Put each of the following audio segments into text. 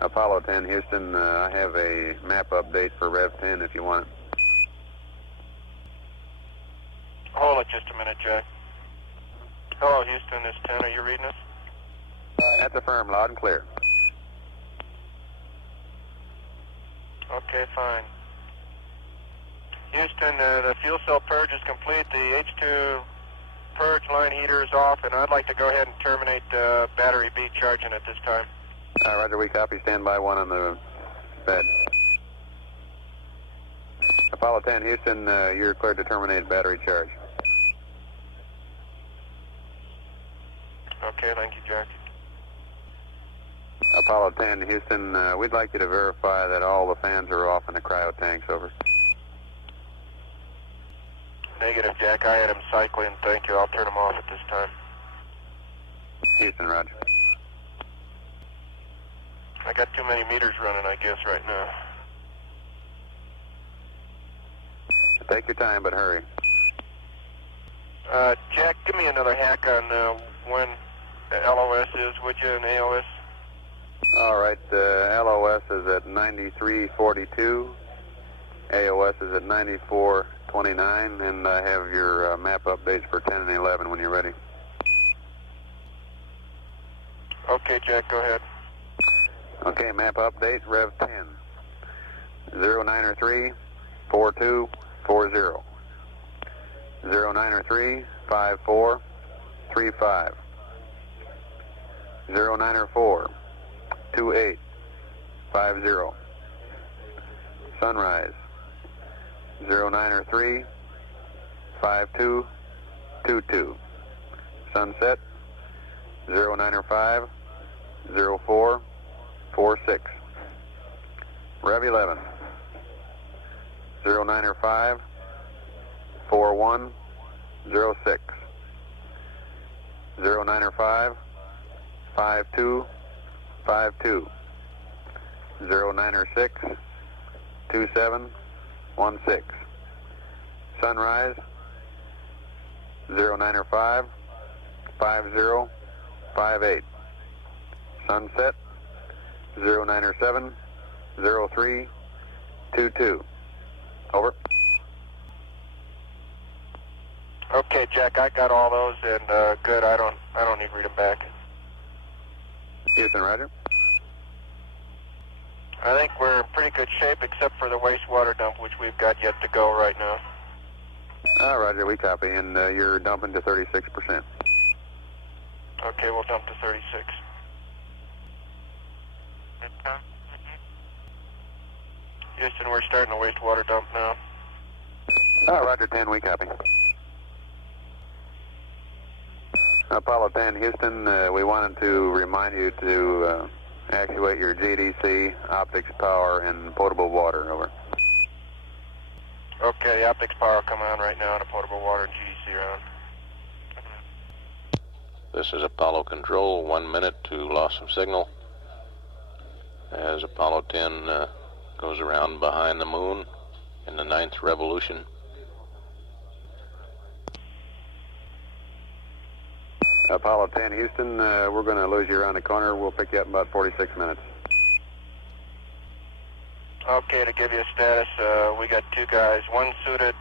Apollo 10, Houston, I have a map update for Rev 10 if you want it. Hold it just a minute, Jack. Hello, Houston, this 10. Are you reading us? That's affirmed, loud and clear. Okay, fine. Houston, the fuel cell purge is complete. The H2 purge line heater is off, and I'd like to go ahead and terminate battery B charging at this time. Roger, we copy. Stand by 1 on the bed. Apollo 10, Houston, you're cleared to terminate battery charge. Okay, thank you, Jack. Apollo 10, Houston, we'd like you to verify that all the fans are off in the cryo tanks, over. Negative, Jack. I had him cycling. Thank you. I'll turn him off at this time. Houston, roger. I got too many meters running, I guess, right now. Take your time, but hurry. Jack, give me another hack on when LOS is, would you, and AOS? All right, LOS is at 9342. AOS is at 9429, and I have your map updates for 10 and 11 when you're ready. Okay, Jack, go ahead. Okay, map update, Rev 10. 093 4240. 093 5435. 094 2850. Sunrise 093 5222. Sunset 095 0446. Rev 11 095 4106. 095 5252. 096 2716. Sunrise 095 5058. Sunset 097 0322. Over. Okay, Jack, I got all those, and good. I don't need to read them back. Houston, roger. I think we're in pretty good shape, except for the wastewater dump, which we've got yet to go right now. Roger, we copy, and you're dumping to 36%. Okay, we'll dump to 36. Houston, we're starting the wastewater dump now. Roger, 10, we copy. Apollo 10, Houston, we wanted to remind you to actuate your GDC, optics power, and potable water, over. Okay, the optics power coming on right now, and the potable water and GDC around. This is Apollo Control, 1 minute to loss of signal. As Apollo 10 goes around behind the moon in the 9th revolution. Apollo 10, Houston, we're going to lose you around the corner. We'll pick you up in about 46 minutes. Okay, to give you a status, we got 2 guys. One suited,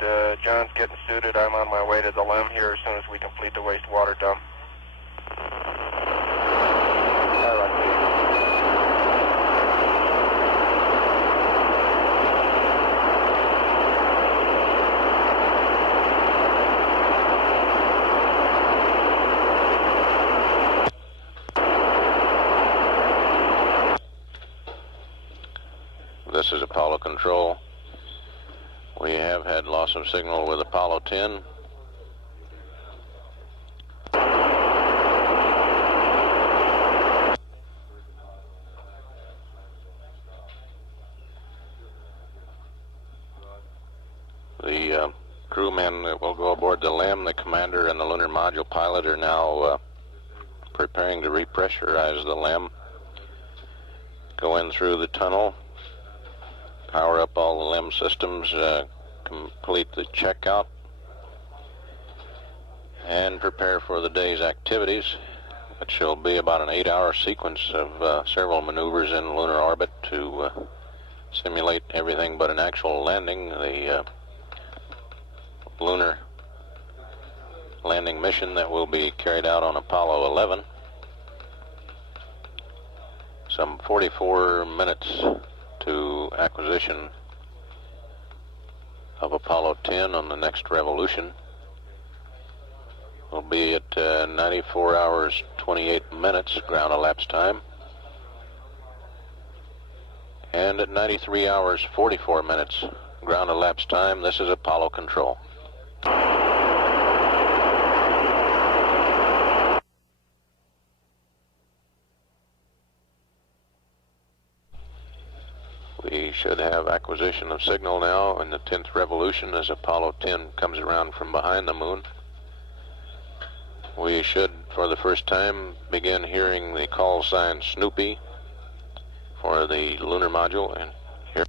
John's getting suited. I'm on my way to the LEM here as soon as we complete the wastewater dump. This is Apollo Control. We have had loss of signal with Apollo 10. The crewmen that will go aboard the LEM, the commander and the lunar module pilot, are now preparing to repressurize the LEM. Go in through the tunnel, power up all the LEM systems, complete the checkout, and prepare for the day's activities. It shall be about an 8-hour sequence of several maneuvers in lunar orbit to simulate everything but an actual landing. The lunar landing mission that will be carried out on Apollo 11. Some 44 minutes to acquisition of Apollo 10 on the next revolution. Will be at 94 hours 28 minutes ground elapsed time, and at 93 hours 44 minutes ground elapsed time. This is Apollo control. We should have acquisition of signal now in the 10th revolution as Apollo 10 comes around from behind the moon. We should, for the first time, begin hearing the call sign Snoopy for the lunar module. And here.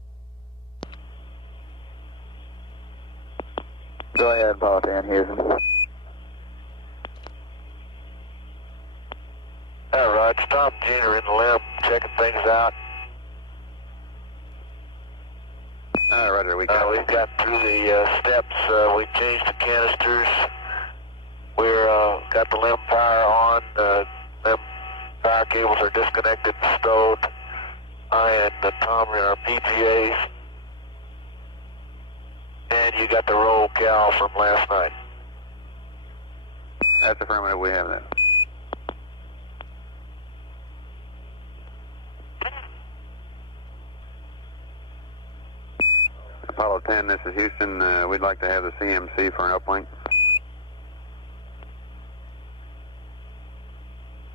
Go ahead, Apollo 10, Houston. All right, Tom and Gene are in the lab checking things out. All right, We've got through the steps. We changed the canisters. We're got the LEM power on. LEM power cables are disconnected and stowed. I and Tom are in our PGAs. And you got the roll cal from last night. That's affirmative. We have that. Apollo 10, this is Houston. We'd like to have the CMC for an uplink.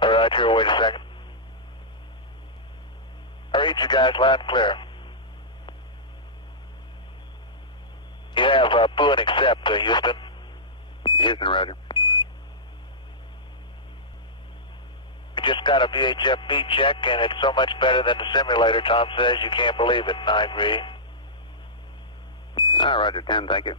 All right, here, wait a second. I read you guys loud and clear. You have poo and accept, Houston. Houston, roger. We just got a VHF-B check, and it's so much better than the simulator, Tom says. You can't believe it, and I agree. All right, roger, 10, thank you.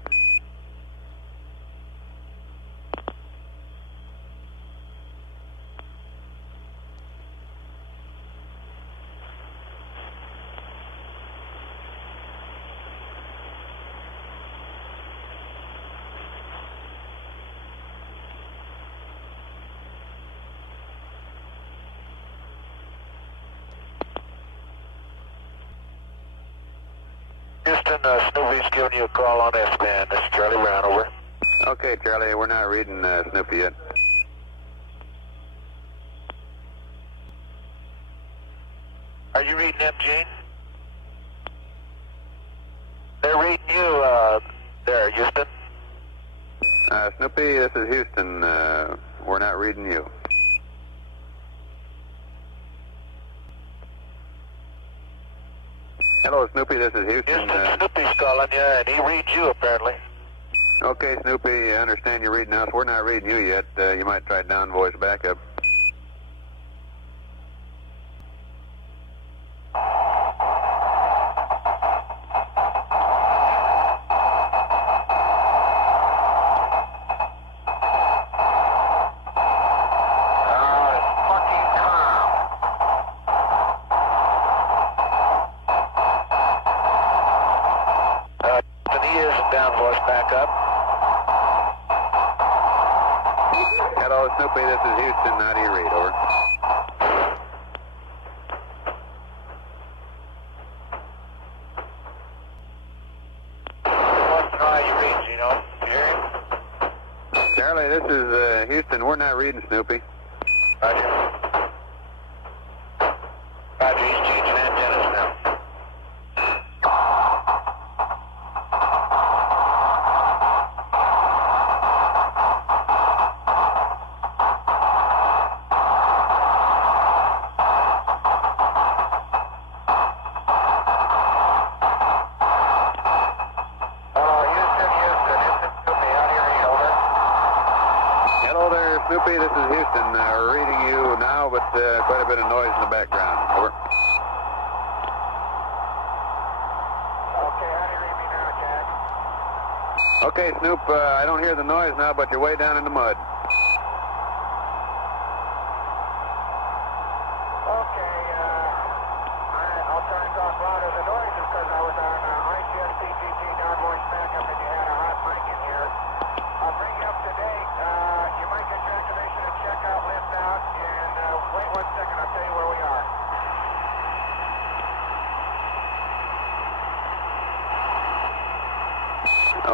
Houston, Snoopy's giving you a call on S-band. This is Charlie Brown, over. Okay, Charlie, we're not reading Snoopy yet. Are you reading them, Gene? They're reading you, there, Houston. Snoopy, this is Houston. We're not reading you. Hello, Snoopy, this is Houston. Houston, Snoopy's calling you, and he reads you, apparently. Okay, Snoopy, I understand you're reading us. We're not reading you yet. You might try down voice backup. Hello, Snoopy, this is Houston. How do you read? Over. What's the noise you read, Gino? You hear him? Charlie, this is Houston. We're not reading Snoopy. Roger. Roger, he's changing antennas now. Snoopy, this is Houston. We're reading you now, but quite a bit of noise in the background. Over. Okay, how do you read me now, Jack? Okay, Snoop, I don't hear the noise now, but you're way down in the mud.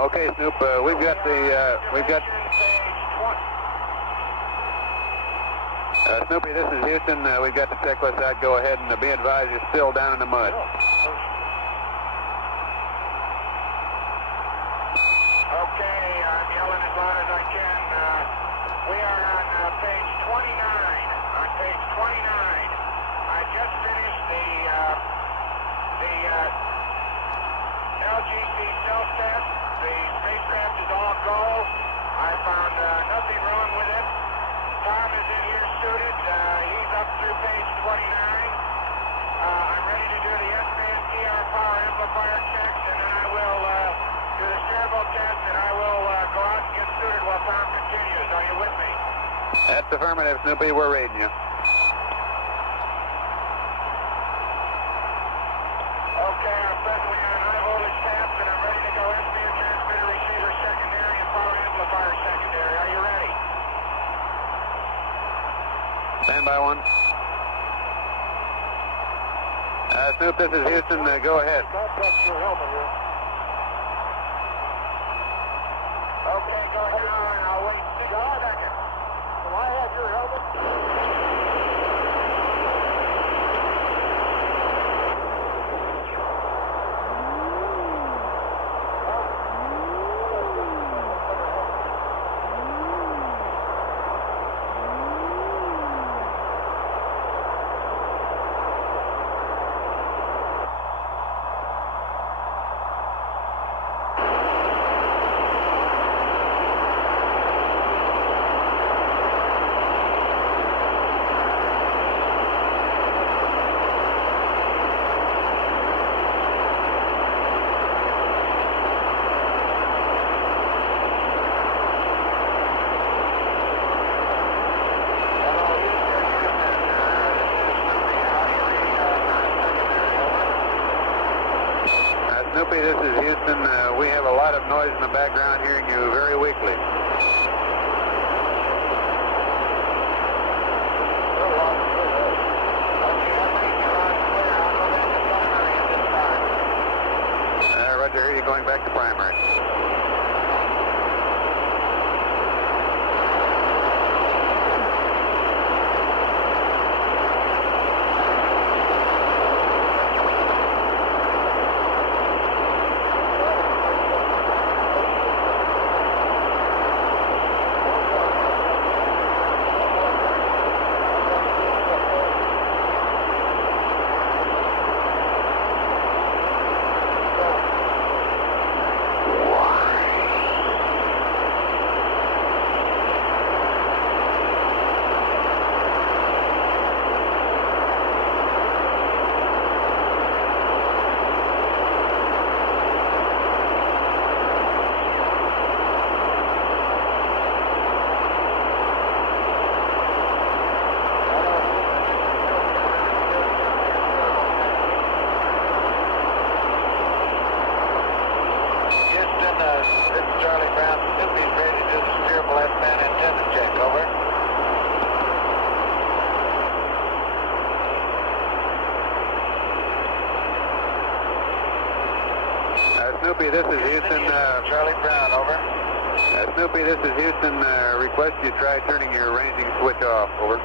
Okay, Snoop, we've got Snoopy, this is Houston. We've got the checklist out. Go ahead and be advised you're still down in the mud. Okay, I'm yelling as loud as I can. We are on page 29. On page 29, I just finished the LGC self-test. The spacecraft is all go. I found nothing wrong with it. Tom is in here suited. He's up through page 29. I'm ready to do the S-band TR power amplifier checks, and then I will do the servo test, and I will go out and get suited while Tom continues. Are you with me? That's affirmative, Snoopy. We're reading you. Okay, I'm presently on high voltage taps, and I'm ready to go S-band transmitter receiver secondary and power amplifier secondary. Are you ready? Stand by one. Snoop, this is Houston. Go ahead. Contact your helmet here. Okay, go ahead now, and I'll wait 6 seconds. Will I have your helmet? Snoopy, this is Houston. We have a lot of noise in the background, hearing you very weakly. Roger, here you're going back to primary. Snoopy, this is Houston. Charlie Brown, over. Snoopy, this is Houston. Request you try turning your ranging switch off. Over.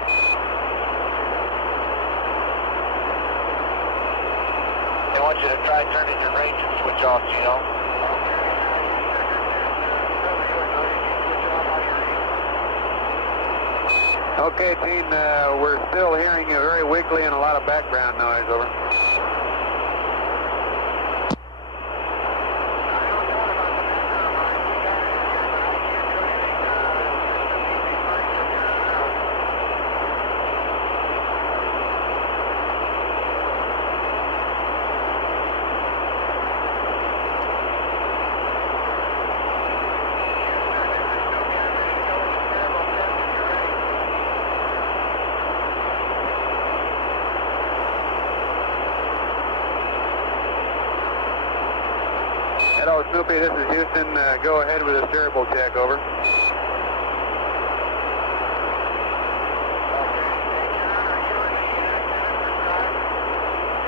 They want you to try turning your ranging switch off, Gino. Okay, team, we're still hearing you very weakly and a lot of background noise. Over. Hello, Snoopy, this is Houston. Go ahead with a steerable check, over.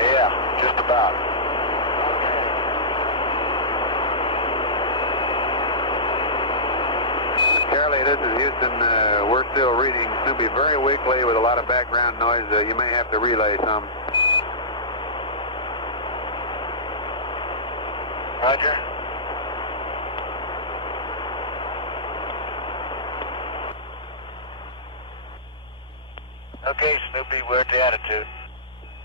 Yeah, just about. this is Houston. We're still reading Snoopy very weakly with a lot of background noise. You may have to relay some. Roger. Okay, Snoopy, we're at the attitude.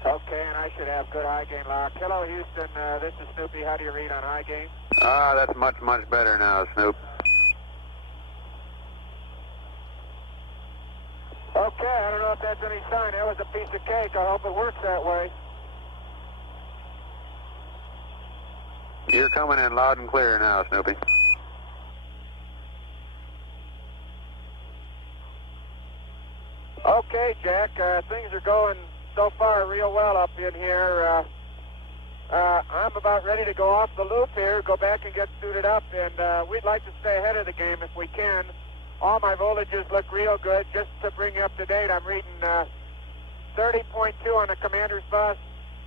Okay, and I should have good high gain lock. Hello, Houston. This is Snoopy. How do you read on high gain? That's much, much better now, Snoop. Okay, I don't know if that's any sign. That was a piece of cake. I hope it works that way. You're coming in loud and clear now, Snoopy. Okay, Jack. Things are going so far real well up in here. I'm about ready to go off the loop here, go back and get suited up, and we'd like to stay ahead of the game if we can. All my voltages look real good. Just to bring you up to date, I'm reading 30.2 on the commander's bus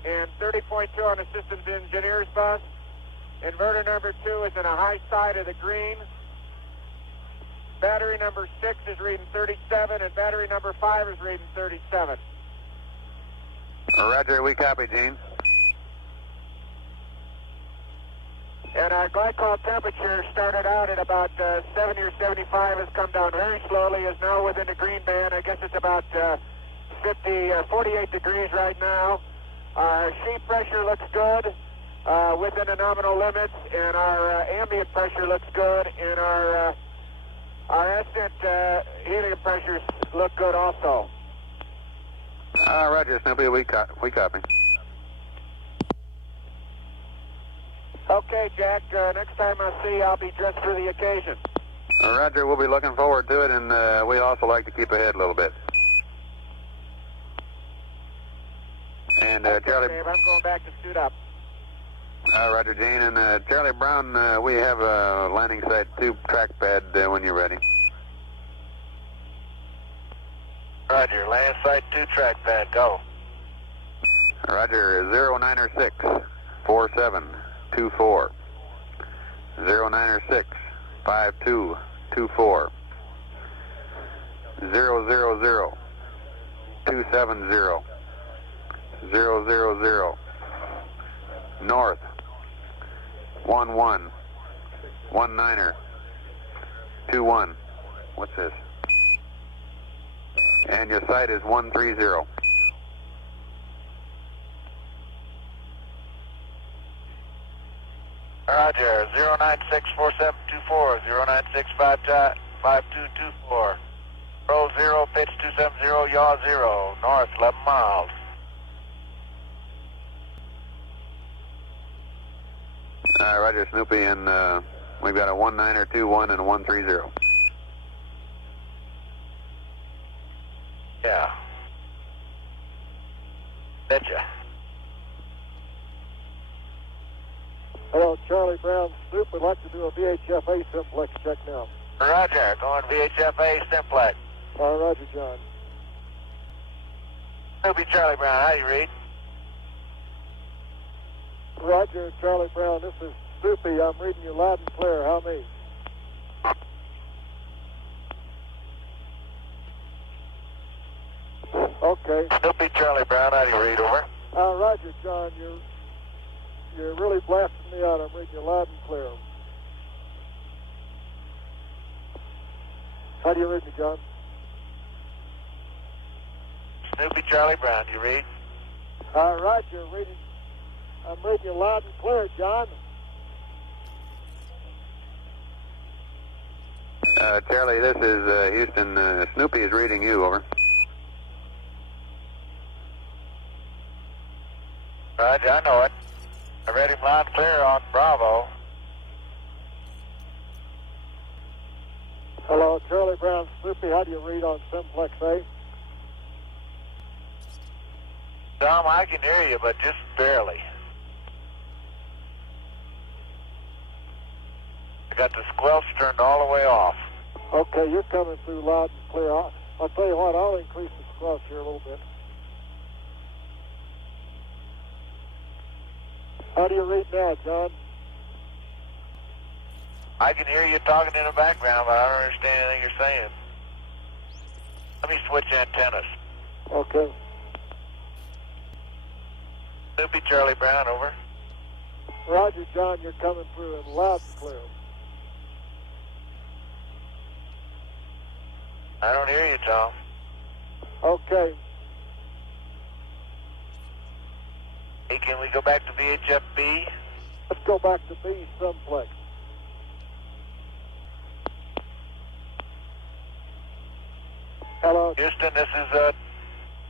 and 30.2 on the systems engineer's bus. Inverter number 2 is in a high side of the green. Battery number 6 is reading 37, and battery number 5 is reading 37. Roger, we copy, Gene. And our glycol temperature started out at about 70 or 75, has come down very slowly, is now within the green band. I guess it's about 48 degrees right now. Our sheet pressure looks good, within the nominal limits, and our ambient pressure looks good, and our ascent helium pressures look good also. Roger, Snoopy, we copy. Okay, Jack, next time I see you, I'll be dressed for the occasion. Roger, we'll be looking forward to it, and we'd also like to keep ahead a little bit. And Okay, Charlie... Dave, I'm going back to suit up. Roger, Gene. And Charlie Brown, we have a landing site 2 trackpad when you're ready. Roger, land site 2 trackpad, go. Roger, 096 4724. 096 5224. 000 270. 000 north 11 19er 21. What's this? And your site is 130. Roger, 096 4724, 096 5224. Roll 0, pitch 270, yaw 0, north 11 miles. Roger, Snoopy, and we've got a 19er 21 and a 130. Yeah. Betcha. Hello, Charlie Brown. Snoop would like to do a VHFA simplex check now. Roger, going VHFA simplex. Roger, John. Snoopy Charlie Brown, how you read? Roger, Charlie Brown. This is Snoopy. I'm reading you loud and clear. How me? Okay. Snoopy Charlie Brown, how do you read, over? Roger, John. You're really blasting me out. I'm reading you loud and clear. How do you read me, John? Snoopy Charlie Brown, do you read? Roger, I'm reading you loud and clear, John. Charlie, this is Houston. Snoopy is reading you, over. Roger, I know it. I read him loud and clear on Bravo. Hello, Charlie Brown. Snoopy, how do you read on simplex A? Tom, I can hear you, but just barely. I got the squelch turned all the way off. Okay, you're coming through loud and clear. I'll tell you what, I'll increase the squelch here a little bit. How do you read now, John? I can hear you talking in the background, but I don't understand anything you're saying. Let me switch antennas. Okay. Snoopy, Charlie Brown, over. Roger, John, you're coming through and loud and clear. I don't hear you, Tom. Okay. Hey, can we go back to VHFB? Let's go back to B simplex. Hello. Houston, this is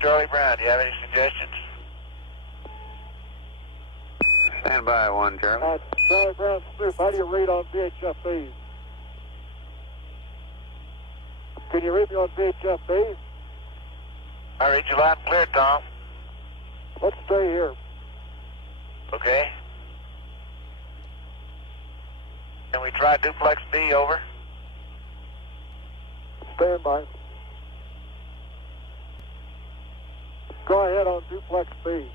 Charlie Brown. Do you have any suggestions? Stand by, 1, Charlie. Charlie Brown, Snoop, how do you read on VHFB? Can you read me on VHFB? I read you loud and clear, Tom. Let's stay here. Okay. Can we try duplex B, over? Stand by. Go ahead on duplex B.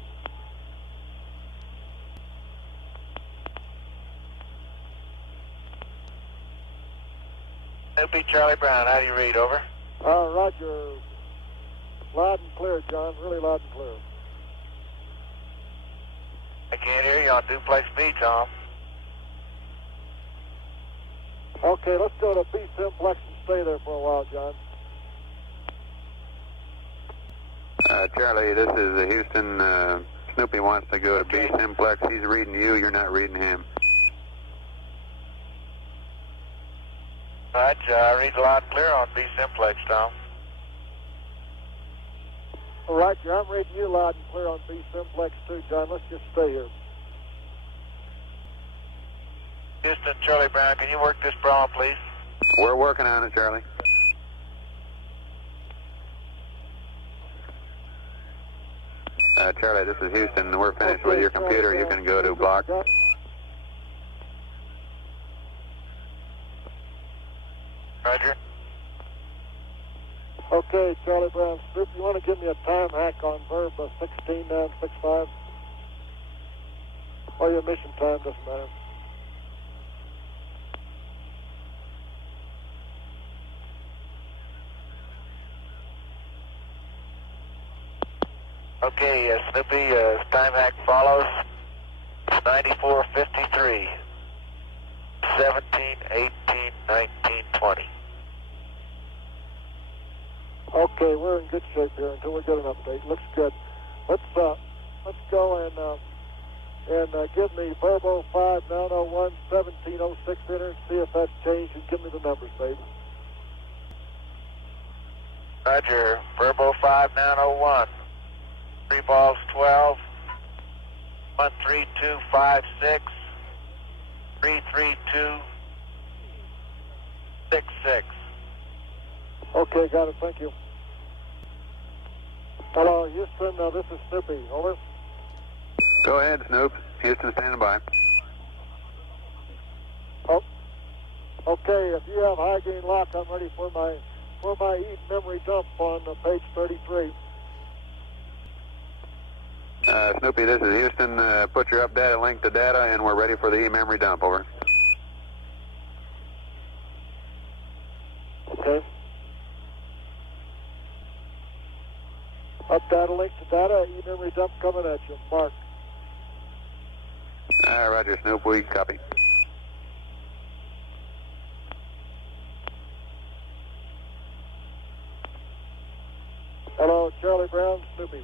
Snoopy, Charlie Brown, how do you read, over? Roger. Loud and clear, John, really loud and clear. I can't hear you on duplex B, Tom. Okay, let's go to B simplex and stay there for a while, John. Charlie, this is Houston. Snoopy wants to go to B simplex. He's reading you. You're not reading him. All right, I read loud and clear on B simplex, Tom. All right, I'm reading you loud and clear on B simplex too, John. Let's just stay here. Houston, Charlie Brown, can you work this problem, please? We're working on it, Charlie. Charlie, this is Houston. We're finished with your computer. You can go to block. Roger. Okay, Charlie Brown, Snoop, you want to give me a time hack on verb 16965? Or your mission time, doesn't matter. Okay, Snoopy, time hack follows. 9453. 17, 18, 19, 20. Okay, we're in good shape here until we get an update. Looks good. Let's go and give me Verbo 5901 1706 enter and see if that's changed and give me the numbers, baby. Roger, Verbo 5901. 3 balls 12. 13256. 33266. Okay, got it. Thank you. Hello, Houston. This is Snoopy. Over. Go ahead, Snoop. Houston, standing by. Oh, okay. If you have high gain lock, I'm ready for my E memory dump on page 33. Snoopy, this is Houston. Put your up data link to data, and we're ready for the e-memory dump. Over. Okay. Up data link to data, e-memory dump coming at you. Mark. Roger, Snoop. We copy. Hello, Charlie Brown, Snoopy.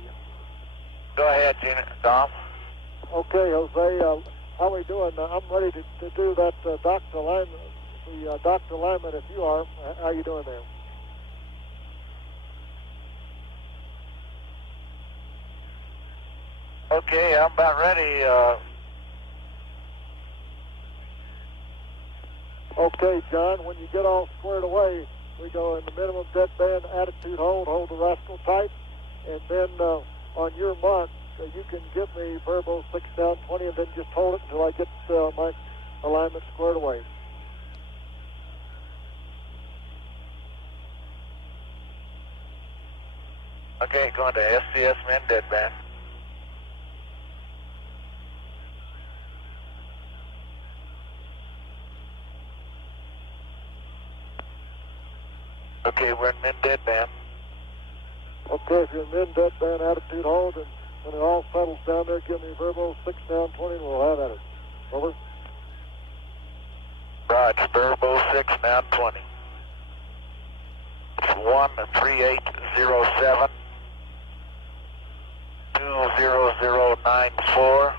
Go ahead, Tom. Okay, Jose, how we doing? I'm ready to do that doctor alignment, the doctor alignment if you are. How you doing there? Okay, I'm about ready. Okay, John, when you get all squared away, we go in the minimum deadband attitude hold the rascal tight, and then on your mark, you can give me Verbo 6 down 20 and then just hold it until I get my alignment squared away. Okay, going to SCS min deadband. Okay, we're in mid-deadband. Okay, if you're in mid-deadband attitude hold, and when it all settles down there, give me verbal 6 down 20 and we'll have at it. Over. Roger, Verbo 6 down 20. It's 13807 20094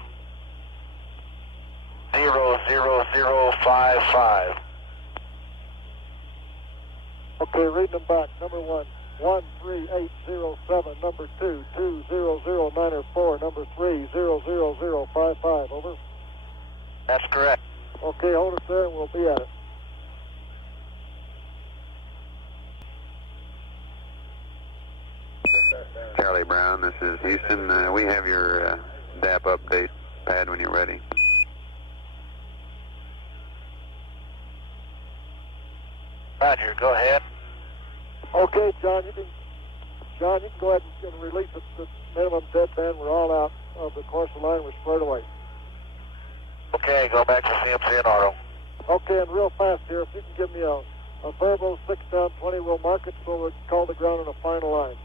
00055. Okay, reading them back. Number 1, 13807. Number 2, 20094. Number 3, 00055. Over. That's correct. Okay, hold it there and we'll be at it. Charlie Brown, this is Houston. We have your DAP update pad when you're ready. Roger, go ahead. Okay, John, you can go ahead and release the minimum deadband. We're all out of the course of line. We're squared away. Okay, go back to CMC and auto. Okay, and real fast here, if you can give me a verbal 6 down 20, we'll mark it so we can call the ground on a final line.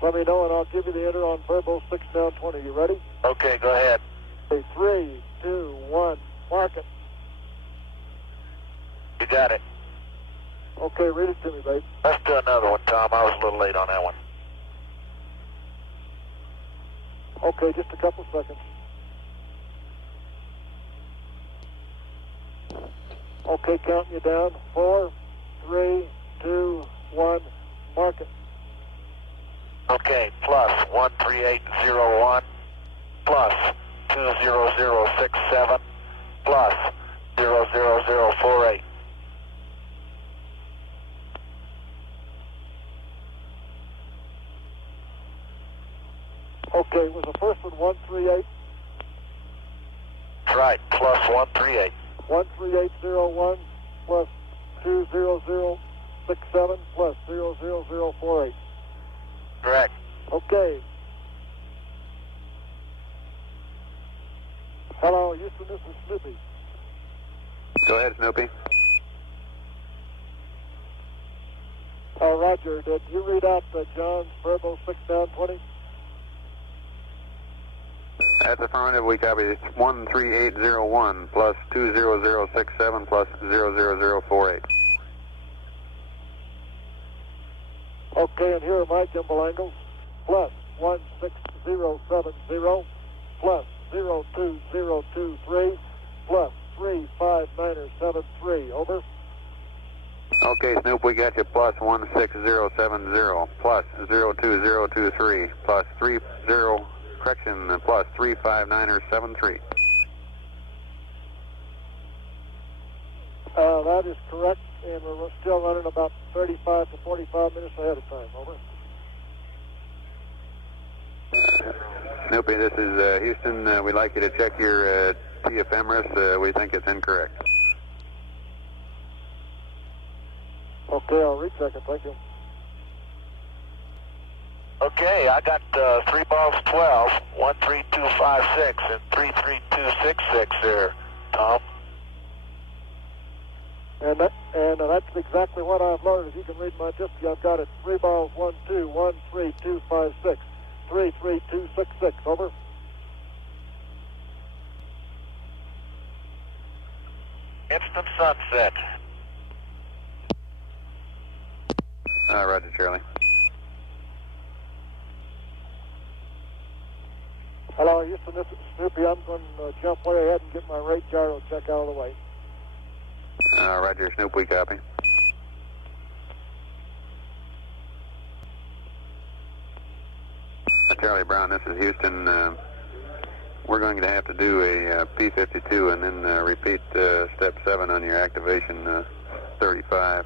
Let me know and I'll give you the enter on verbal 6 down 20. You ready? Okay, go ahead. Okay, 3, 2, 1, mark it. You got it. Okay, read it to me, babe. Let's do another one, Tom. I was a little late on that one. Okay, just a couple seconds. Okay, counting you down. 4, 3, 2, 1, mark it. Okay, plus 13801, plus 20067, plus 00048. Okay, was the first one 138? That's right, plus 138. 13801 plus 20067 plus 00048. Correct. Okay. Hello, Houston, this is Snoopy. Go ahead, Snoopy. Roger, did you read out John's verbal 6 down 20? That's affirmative. We copy. It's 13801 plus 20067 plus 00048. Okay, and here are my gimbal angles. Plus 16070 plus 02023 plus 35973. Over. Okay, Snoop, we got you plus 16070 plus 02023 plus 35973. That is correct, and we're still running about 35 to 45 minutes ahead of time. Over. Snoopy, this is Houston. We'd like you to check your T ephemeris. We think it's incorrect. Okay, I'll recheck it. Thank you. Okay, I got 3 balls 12, 13256 and 33266 there, Tom. And that's exactly what I've learned. If you can read my dispatch, I've got it 3 balls 1213256 33266. Over. Instant sunset. Roger, Charlie. Hello, Houston, this is Snoopy. I'm going to jump way ahead and get my rate gyro check out of the way. Roger, Snoop, we copy. Charlie Brown, this is Houston. We're going to have to do a P52 and then repeat step 7 on your activation 35.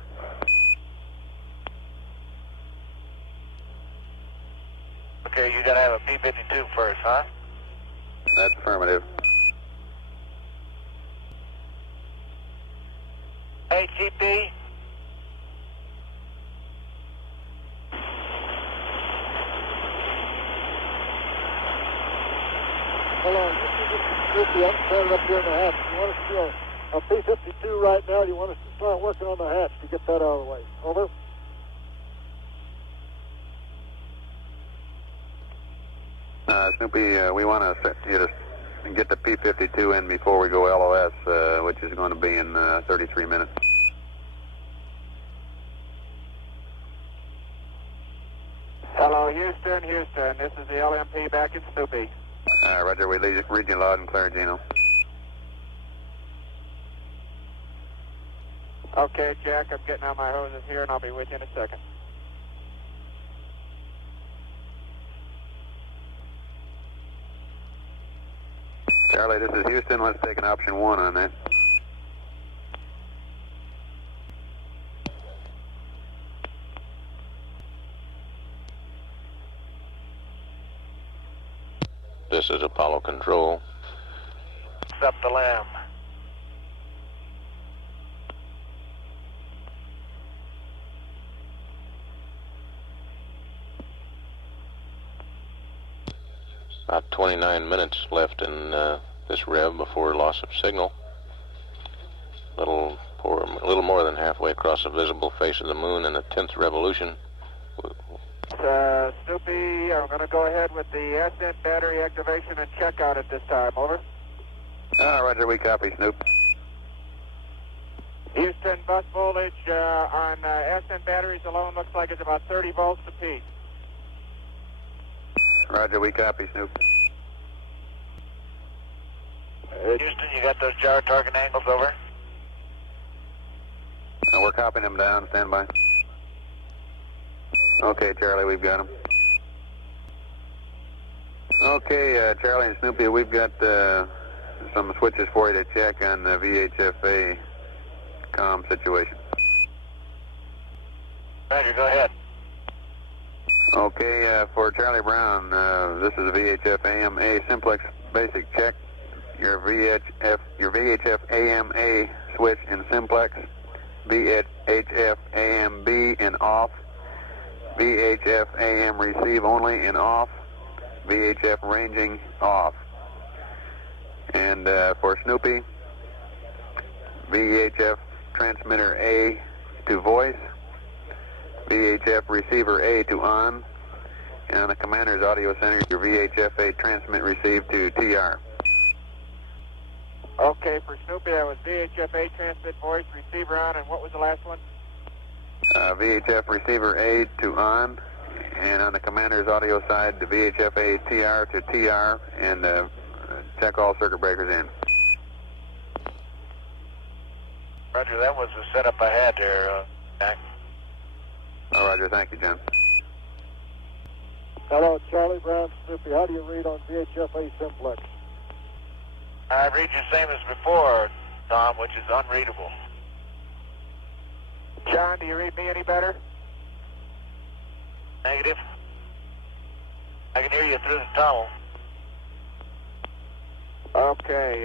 Okay, you got to have a P52 first, huh? That's affirmative. HEP. Hello, Houston, this is Snoopy, I'm standing up here in the hatch. You want us to do a P-52 right now? You want us to start working on the hatch to get that out of the way? Over. Snoopy, we want to you to get the P-52 in before we go LOS, which is going to be in 33 minutes. Hello, Houston, Houston. This is the LMP back in Snoopy. Roger, we read you loud and clear, Gino. Okay, Jack, I'm getting out my hoses here, and I'll be with you in a second. Charlie, this is Houston. Let's take an option 1 on that. This is Apollo Control. Accept the LAM. About 29 minutes left in this rev before loss of signal. A little more than halfway across the visible face of the moon in the 10th revolution. Snoopy, I'm going to go ahead with the SN battery activation and checkout at this time. Over. Roger, we copy, Snoop. Houston, bus voltage on SN batteries alone looks like it's about 30 volts apiece. Roger, we copy, Snoop. Houston, you got those jar target angles, over? We're copying them down. Stand by. Okay, Charlie, we've got them. Okay, Charlie and Snoopy, we've got some switches for you to check on the VHFA comm situation. Roger, go ahead. Okay, for Charlie Brown, this is a VHF AMA simplex basic check. Your VHF AMA switch in simplex, VHF AMB in off, VHF AM receive only in off, VHF ranging off. And for Snoopy, VHF transmitter A to voice, VHF receiver A to on, and on the commander's audio center, your VHF A transmit receive to TR. Okay, for Snoopy, that was VHF A transmit voice, receiver on, and what was the last one? VHF receiver A to on, and on the commander's audio side, the VHF A TR to TR, and check all circuit breakers in. Roger, that was the setup I had there, Jack. Roger, thank you, John. Hello, Charlie Brown, Snoopy. How do you read on VHF-A simplex? I read you same as before, Tom, which is unreadable. John, do you read me any better? Negative. I can hear you through the tunnel. Okay,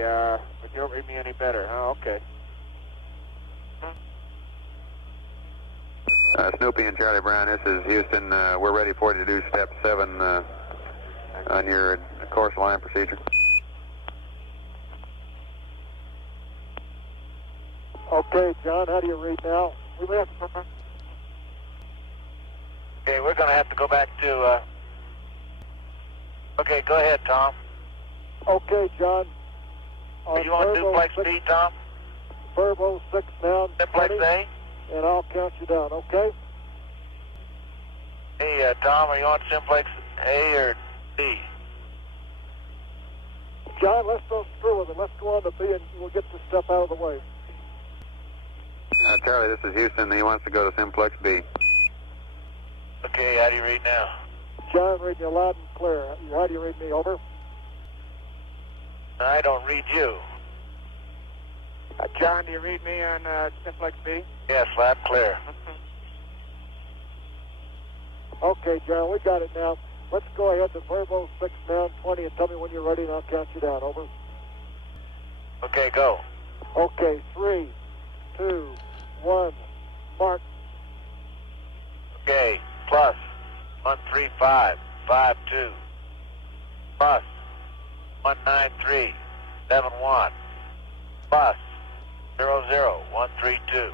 but you don't read me any better, huh? Okay. Snoopy and Charlie Brown, this is Houston. We're ready for you to do step 7 on your course line procedure. Okay, John, how do you read now? Okay, we're going to have to go back to... Okay, go ahead, Tom. Okay, John. Are you on duplex B, Tom? Verbo 6 now. Duplex 20, A? and I'll count you down, okay? Hey, Tom, are you on simplex A or B? John, let's don't screw with it. Let's go on to B and we'll get this stuff out of the way. Charlie, this is Houston. He wants to go to simplex B. Okay, how do you read now? John, read you loud and clear. How do you read me? Over. I don't read you. John, do you read me on simplex B? Yes, loud and clear. Okay, John, we got it now. Let's go ahead to Verbo 6 now, 20, and tell me when you're ready, and I'll count you down. Over. Okay, go. Okay, 3, 2, 1, mark. Okay, plus 13552, plus 193, 71 plus 00132.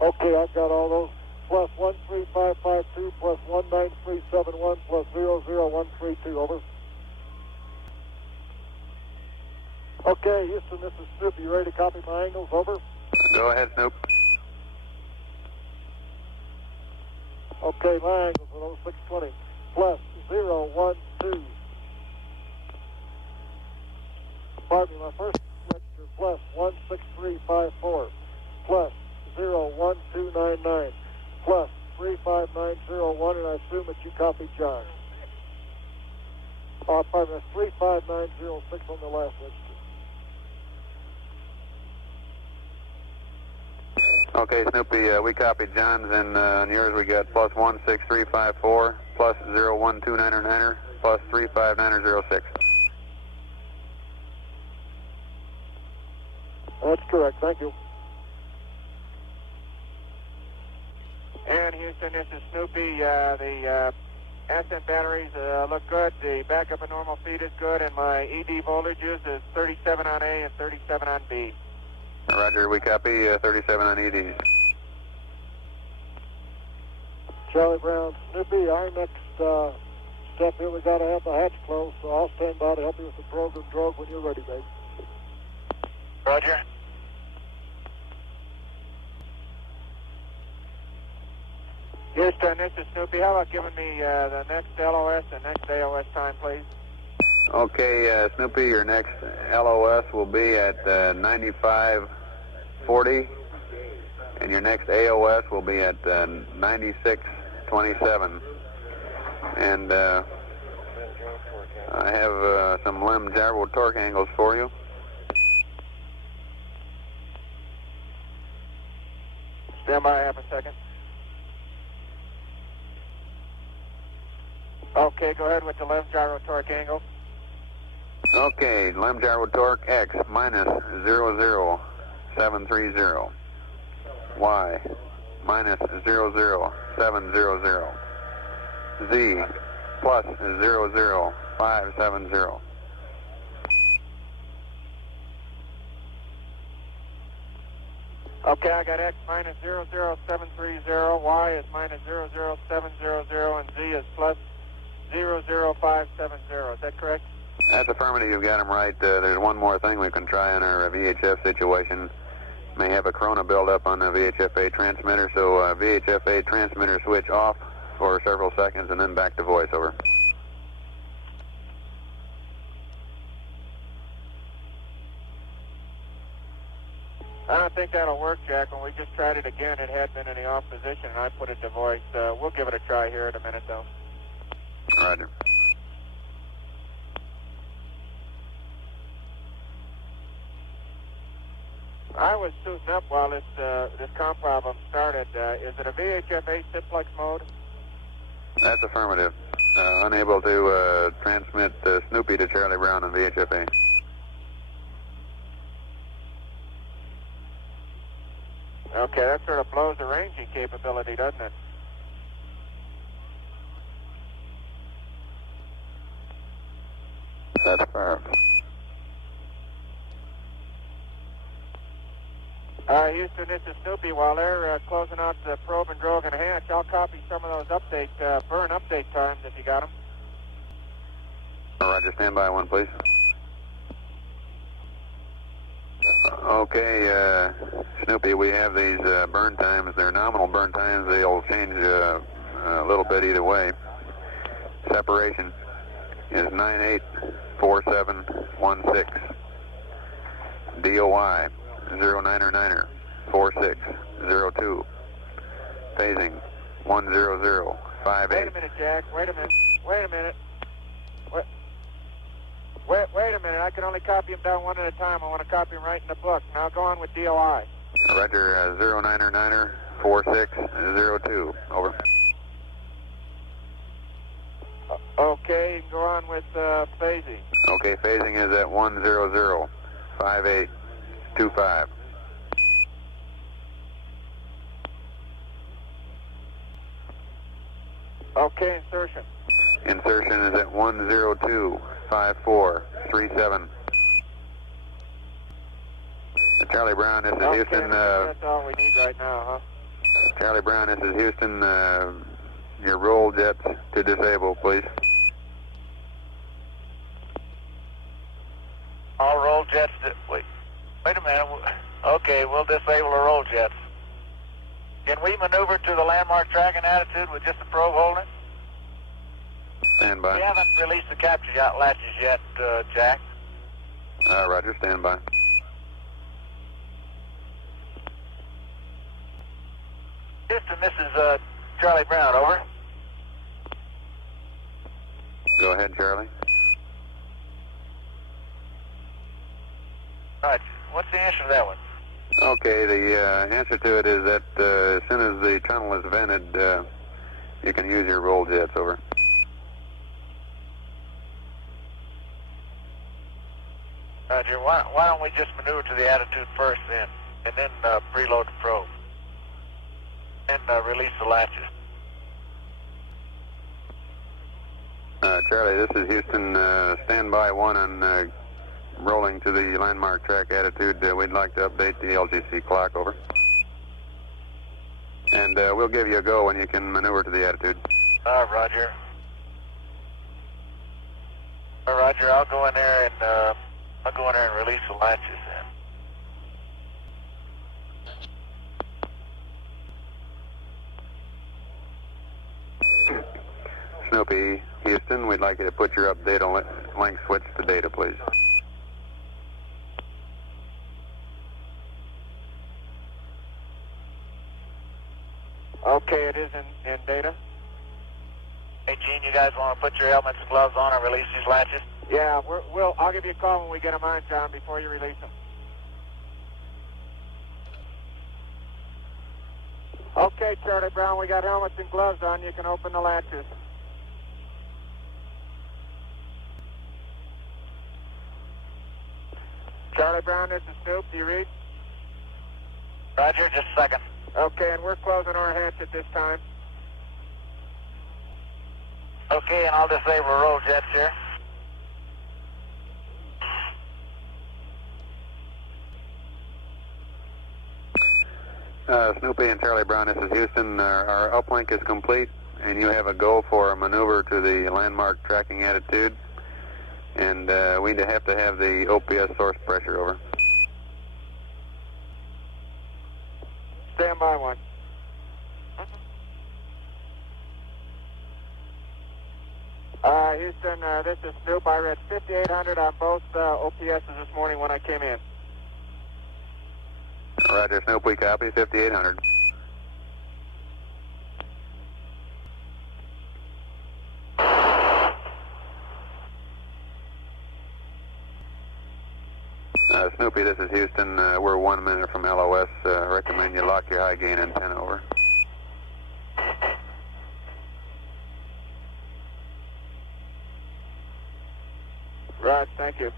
Okay, I've got all those. Plus 13552 plus 19371 plus 00132. Over. Okay, Houston, this is Snoopy. You ready to copy my angles? Over. Go ahead, Snoop. Okay, my angles are 0620 plus 012. Pardon me, my first register plus 16354 plus 01299 plus 35901, and I assume that you copied John. Pardon me, that's 35906 on the last register. Okay, Snoopy, we copied John's, and on yours we got plus 16354 plus 01299 plus 35906. That's correct, thank you. And Houston, this is Snoopy. The ascent batteries look good. The backup and normal feed is good, and my ED voltages is 37 on A and 37 on B. Roger, we copy 37 on EDs. Charlie Brown, Snoopy, our next step here, we got to have the hatch closed, so I'll stand by to help you with the program drug when you're ready, babe. Roger. Houston, this is Snoopy. How about giving me the next LOS and next AOS time, please? Okay, Snoopy, your next LOS will be at 9540, and your next AOS will be at 9627. And I have some limb gyro torque angles for you. Stand by half a second. Okay, go ahead with the limb gyro torque angle. Okay, limb gyro torque X minus 00730. Y minus 00700. Z plus 00570. Okay, I got X minus 00730, Y is minus 00700, and Z is plus 00570. Is that correct? That's affirmative. You've got them right. There's one more thing we can try in our VHF situation. May have a corona buildup on the VHF-A transmitter, so VHF-A transmitter switch off for several seconds and then back to voice. Over. I don't think that'll work, Jack. When we just tried it again, it had been in the off position, and I put it to voice. We'll give it a try here in a minute, though. Roger. I was suiting up while this comm problem started. Is it a VHF-A simplex mode? That's affirmative. Unable to transmit Snoopy to Charlie Brown on VHF-A. Okay, that sort of blows the ranging capability, doesn't it? That's firm. Houston, this is Snoopy. While they're closing out the probe and drogue and hatch, I'll copy some of those burn update times if you got them. Roger, stand by one, please. Okay, Snoopy, we have these burn times. They're nominal burn times. They'll change a little bit either way. Separation is 984716. DOI 099er 4602. Phasing 10058. Wait a minute, Jack. Wait a minute. Wait a minute. Wait a minute. I can only copy them down one at a time. I want to copy them right in the book. Now go on with DOI. Roger, 099er 4602. Over. Okay, go on with phasing. Okay, phasing is at 1005825. Okay, insertion. Insertion is at 102 5437. Charlie Brown, this is Houston. That's all we need right now, huh? Charlie Brown, this is Houston. Your roll jets to disable, please. All roll jets. Wait a minute. Okay, we'll disable the roll jets. Can we maneuver to the landmark tracking attitude with just the probe holding? Stand by. We haven't released the capture latches yet, Jack. Roger, stand by. Houston, this is Charlie Brown, over. Go ahead, Charlie. Right. What's the answer to that one? Okay, the answer to it is that as soon as the tunnel is vented, you can use your roll jets, over. Roger. Why don't we just maneuver to the attitude first then, and then preload the probe, and release the latches. Charlie, this is Houston. Stand by 1 on rolling to the landmark track attitude. We'd like to update the LGC clock, over. And we'll give you a go when you can maneuver to the attitude. Roger. Roger, I'll go in there and release the latches then. Snoopy, Houston, we'd like you to put your update on link switch to data, please. Okay, it is in data. Hey, Gene, you guys want to put your helmets and gloves on and release these latches? Yeah, I'll give you a call when we get them on, John, before you release them. Okay, Charlie Brown, we got helmets and gloves on. You can open the latches. Charlie Brown, this is Snoop. Do you read? Roger, just a second. Okay, and we're closing our hatch at this time. Okay, and I'll disable the roll jets here. Snoopy and Charlie Brown, this is Houston. Our uplink is complete, and you have a go for a maneuver to the landmark tracking attitude. And we have to have the OPS source pressure, over. Stand by 1. Houston, this is Snoop. I read 5,800 on both OPSs this morning when I came in. Roger, Snoop, we copy, 5,800. Snoopy, this is Houston. We're 1 minute from LOS. Recommend you lock your high gain antenna, over. Right, thank you.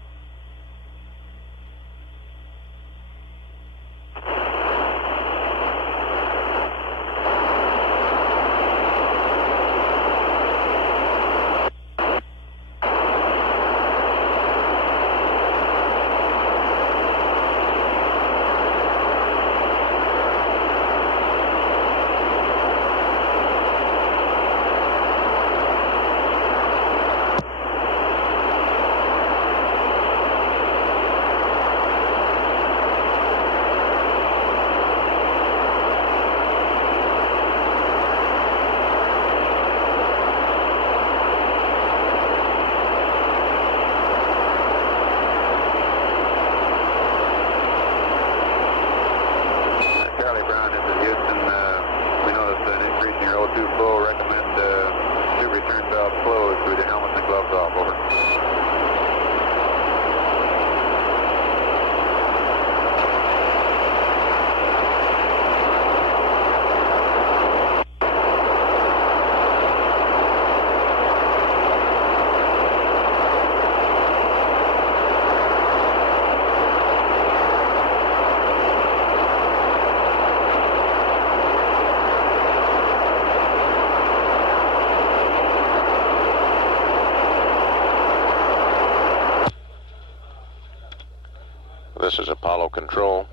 This is Apollo Control.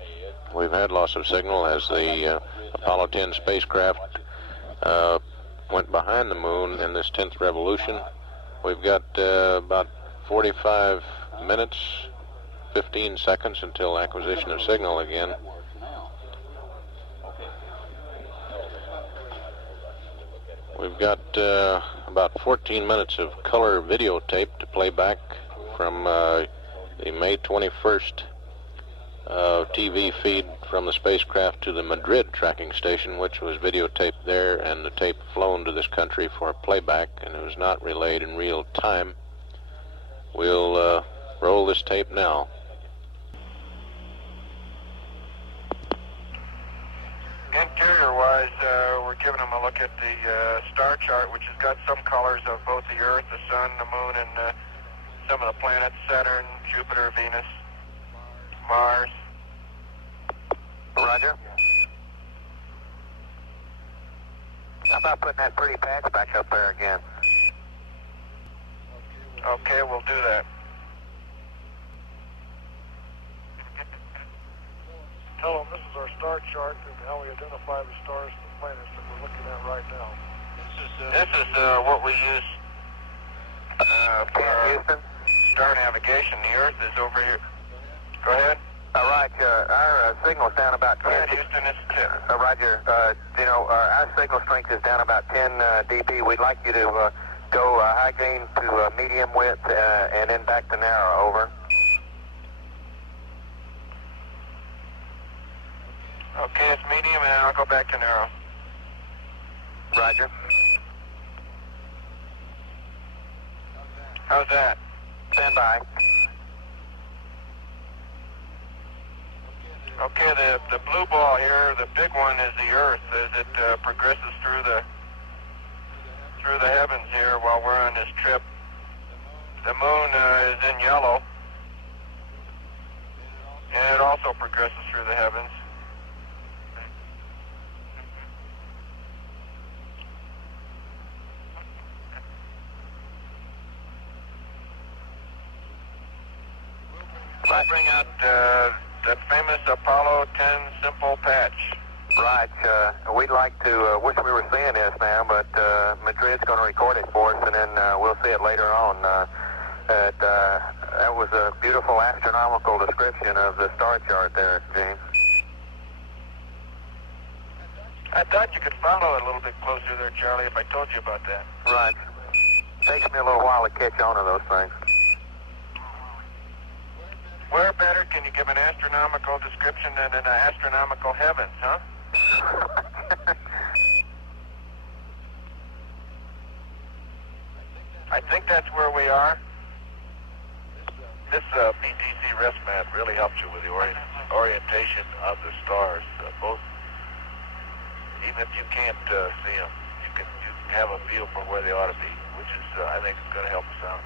We've had loss of signal as the Apollo 10 spacecraft went behind the moon in this 10th revolution. We've got about 45 minutes, 15 seconds until acquisition of signal again. We've got about 14 minutes of color videotape to play back from the May 21st TV feed from the spacecraft to the Madrid tracking station, which was videotaped there, and the tape flown to this country for playback, and it was not relayed in real time. We'll roll this tape now. Interior-wise, we're giving them a look at the star chart, which has got some colors of both the Earth, the Sun, the Moon, and some of the planets: Saturn, Jupiter, Venus, Mars. Roger. How about putting that pretty patch back up there again? Okay, we'll do that. Tell them this is our star chart and how we identify the stars and the planets that we're looking at right now. This is what we use for our star navigation. The Earth is over here. Go ahead. All right, our signal's down about 10. Go ahead, Houston, it's 10. Roger. Our signal strength is down about 10 dB. We'd like you to go high gain to medium width and then back to narrow. Over. Okay, it's medium, and I'll go back to narrow. Roger. How's that? Stand by. Okay, the blue ball here, the big one, is the Earth as it progresses through the heavens here while we're on this trip. The moon is in yellow, and it also progresses through the heavens. I'll bring out that famous Apollo 10 simple patch. Right. We'd like to, wish we were seeing this now, but Madrid's going to record it for us, and then we'll see it later on. That was a beautiful astronomical description of the star chart there, James. I thought you could follow it a little bit closer there, Charlie, if I told you about that. Right. Takes me a little while to catch on to those things. Where better can you give an astronomical description than in the astronomical heavens, huh? I think that's where we are. This BTC rest map really helps you with the orientation of the stars. Both, even if you can't see them, you can have a feel for where they ought to be, which is, I think, is going to help us out.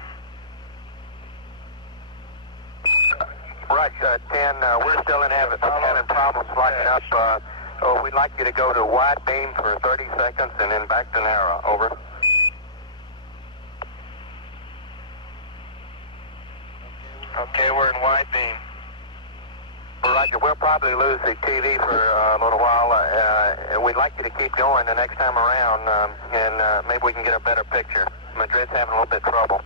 Right, 10, we're still having problems lighting up. We'd like you to go to wide beam for 30 seconds and then back to narrow. Over. Okay, we're in wide beam. Roger, we'll probably lose the TV for a little while. We'd like you to keep going the next time around, and maybe we can get a better picture. Madrid's having a little bit of trouble.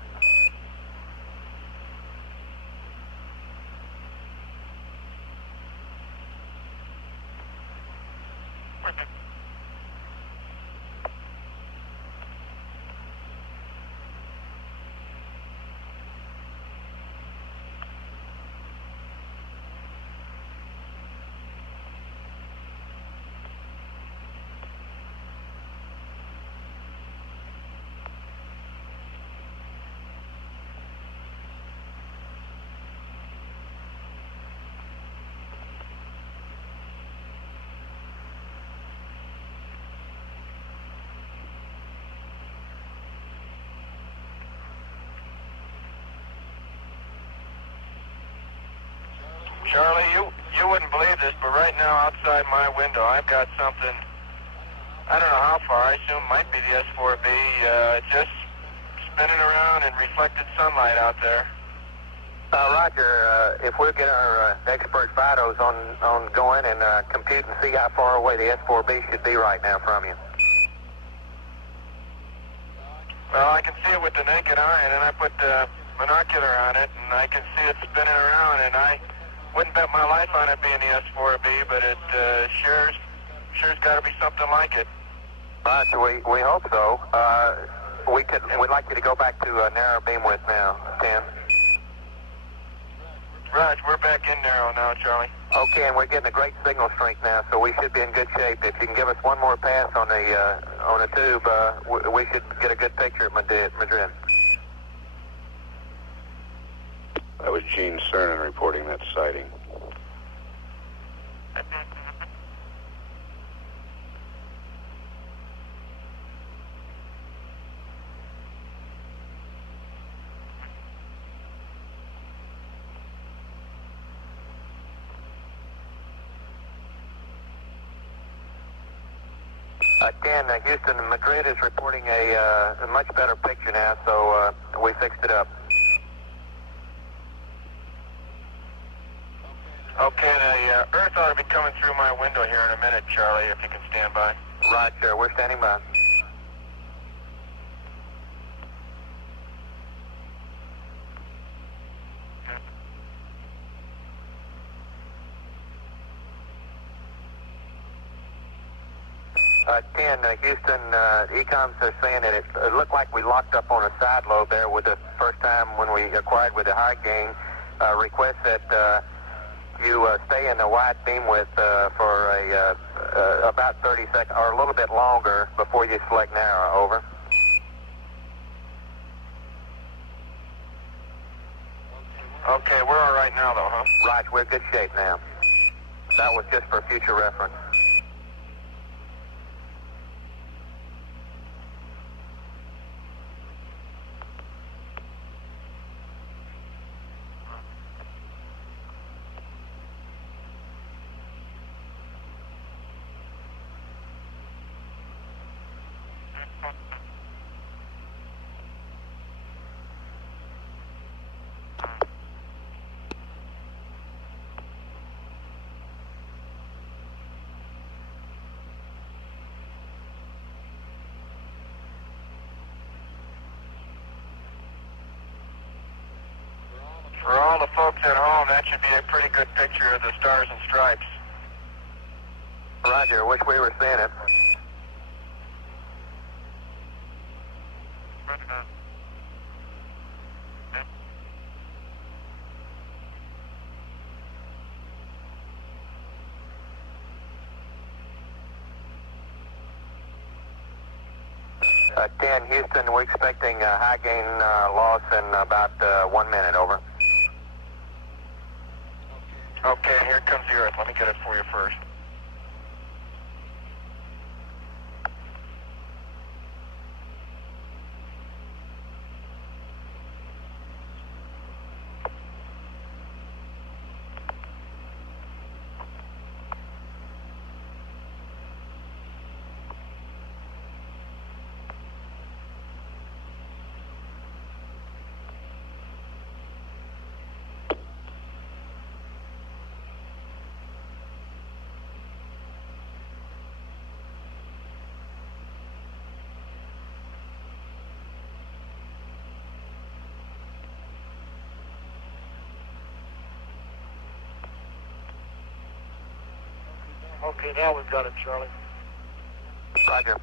Charlie, you wouldn't believe this, but right now outside my window, I've got something, I don't know how far, I assume it might be the S4B, just spinning around in reflected sunlight out there. Roger. If we'll get our expert FIDOs on going and compute and see how far away the S4B should be right now from you. Well, I can see it with the naked eye, and then I put the binocular on it, and I can see it spinning around, and I wouldn't bet my life on it being the S4B, but it sure's got to be something like it. Roger, we hope so. We'd like you to go back to narrow beam width now, 10. Roger, we're back in narrow now, Charlie. Okay, and we're getting a great signal strength now, so we should be in good shape. If you can give us one more pass on the tube, we should get a good picture of Madrid. That was Gene Cernan reporting that sighting. Dan, Houston, Madrid is reporting a much better picture now, so we fixed it up. Okay, the Earth ought to be coming through my window here in a minute, Charlie, if you can stand by. Roger, we're standing by. 10, Houston, ECOMs are saying that it looked like we locked up on a side lobe there with the first time when we acquired with the high gain. Request that you stay in the wide beam width for about 30 seconds or a little bit longer before you select narrow. Over. Okay, we're all right now though, huh? Right, we're in good shape now. That was just for future reference. For all the folks at home, that should be a pretty good picture of the stars and stripes. Roger, wish we were seeing it. Dan, Houston, we're expecting a high gain loss in about 1 minute. Over. Okay, here comes the Earth. Let me get it for you first. Okay, now we've got it, Charlie. Roger.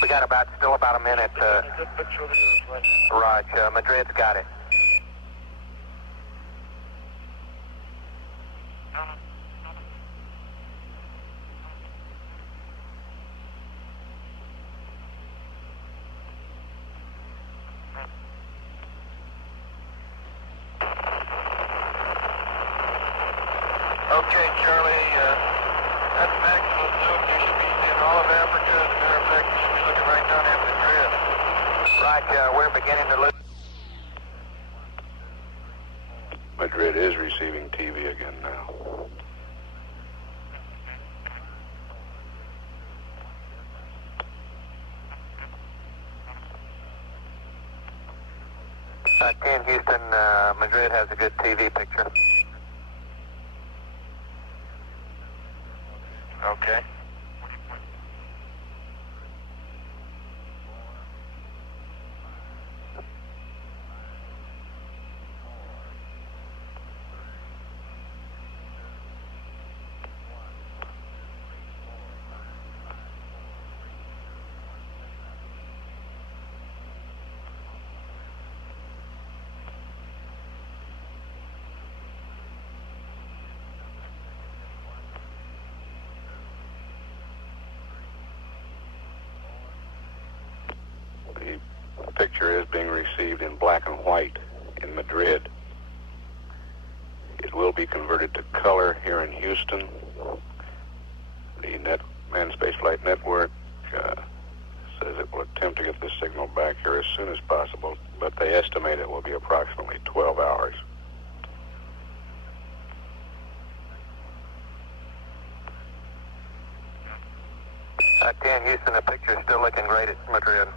We got still about a minute. A good picture of the Earth right now. Roger, Madrid's got it. Okay, Charlie, that's maximum zoom. You should be seeing all of Africa. As a matter of fact, you should be looking right down at Madrid. Right, we're beginning to lose. Madrid is receiving TV again now. 10 Houston, Madrid has a good TV picture. Okay. The picture is being received in black and white in Madrid. It will be converted to color here in Houston. The Manned Spaceflight Network says it will attempt to get this signal back here as soon as possible, but they estimate it will be approximately 12 hours. Ken Houston, the picture is still looking great at Madrid.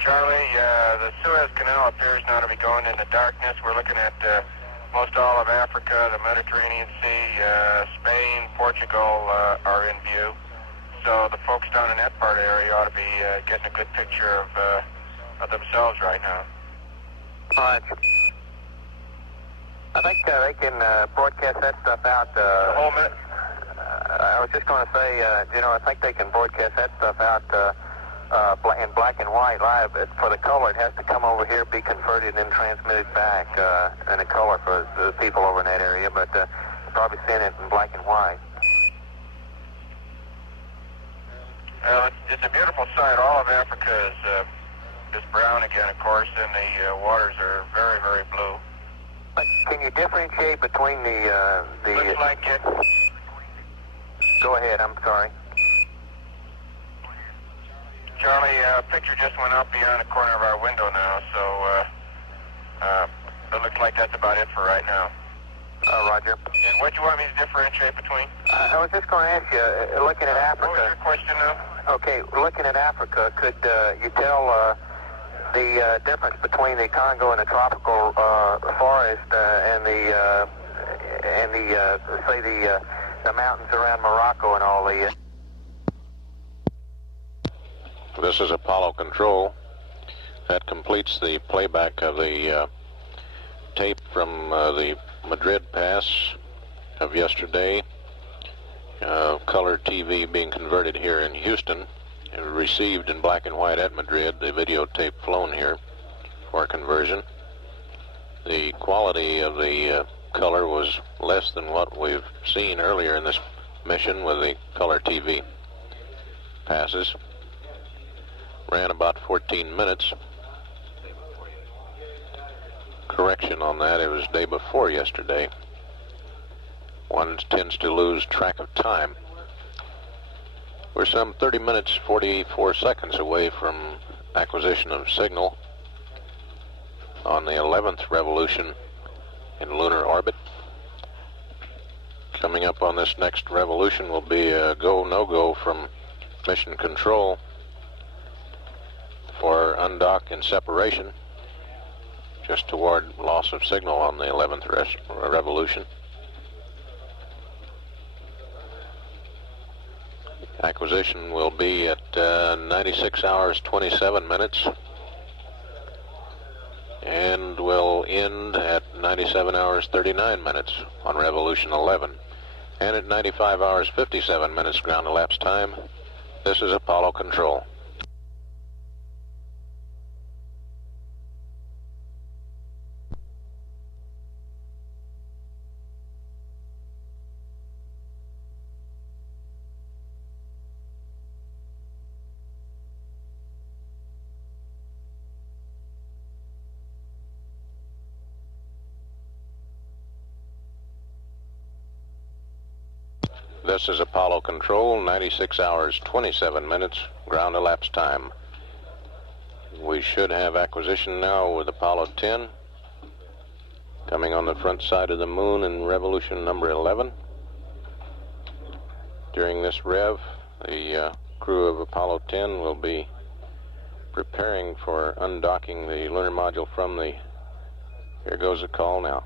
Charlie, the Suez Canal appears now to be going into darkness. We're looking at most all of Africa, the Mediterranean Sea, Spain, Portugal are in view. So the folks down in that part of the area ought to be getting a good picture of themselves right now. All right. I think they can broadcast that stuff out. A whole minute? I was just going to say, I think they can broadcast that stuff out in black and white live. But for the color, it has to come over here, be converted, and then transmitted back in a color for the people over in that area. But probably seeing it in black and white. It's a beautiful sight. All of Africa is brown again, of course, and the waters are very, very blue. But can you differentiate between the Looks like it. Go ahead, I'm sorry. Charlie, picture just went up beyond the corner of our window now, so it looks like that's about it for right now. Roger. And what do you want me to differentiate between? I was just going to ask you, looking at Africa... What was your question now? Okay, looking at Africa, could you tell the difference between the Congo and the tropical forest and the mountains around Morocco and all the... This is Apollo Control. That completes the playback of the tape from the Madrid pass of yesterday. Color TV being converted here in Houston. It was received in black and white at Madrid. The videotape flown here for conversion. The quality of the color was less than what we've seen earlier in this mission with the color TV passes. Ran about 14 minutes. Correction on that, it was day before yesterday. One tends to lose track of time. We're some 30 minutes, 44 seconds away from acquisition of signal on the 11th revolution in lunar orbit. Coming up on this next revolution will be a go, no-go from mission control for undock and separation, just toward loss of signal on the 11th revolution. Acquisition will be at 96 hours 27 minutes and will end at 97 hours 39 minutes on revolution 11, and at 95 hours 57 minutes ground elapsed time. This is Apollo Control. This is Apollo Control, 96 hours, 27 minutes, ground elapsed time. We should have acquisition now with Apollo 10, coming on the front side of the moon in revolution number 11. During this rev, the crew of Apollo 10 will be preparing for undocking the lunar module from the... Here goes the call now.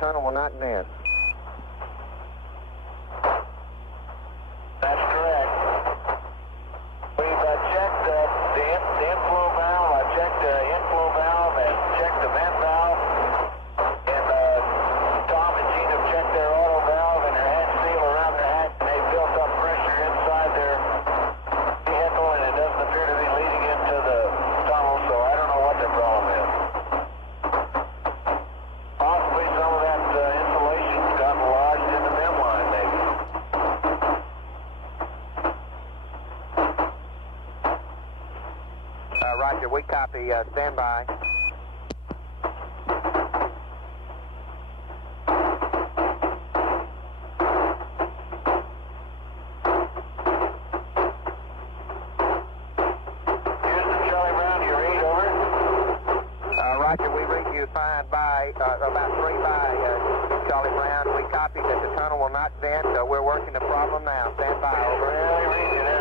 Tunnel will not vent. That's correct. We've checked the inflow valve, I checked the inflow valve and checked the vent valve. And Tom and Gene have checked their auto valve and their hatch seal around their hatch, and they've built up pressure inside their vehicle, and it doesn't appear to be leading into the tunnel, so I don't know what their problem is. Possibly some of that insulation's gotten lodged in the vent line, maybe. Roger, we copy. Stand by. Houston, Charlie Brown, you read, over? Roger, we read you 5 by, about 3 by, Charlie Brown. We copy that the tunnel will not vent. We're working the problem now. Stand by, over. Yeah, I read you now.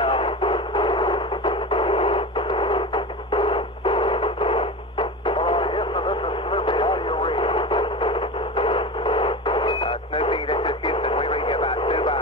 Houston, this is Snoopy. How do you read? Snoopy, this is Houston. We read you about 2 by.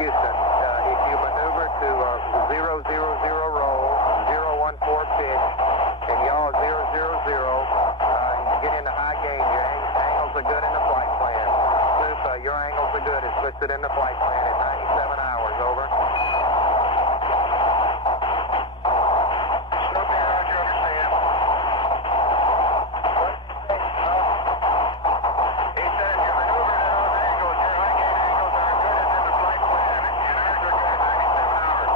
Houston, if you maneuver to 000 roll, 014 pitch, and yaw 000, you get into high gain, your angles are good in the flight plan. Snoop, your angles are good. It's listed in the flight plan at 97 hours, over. Snoopy, roger, understand. He said you maneuver to those angles, your high gain angles are good as in the flight plan, and ours are good at 97 hours.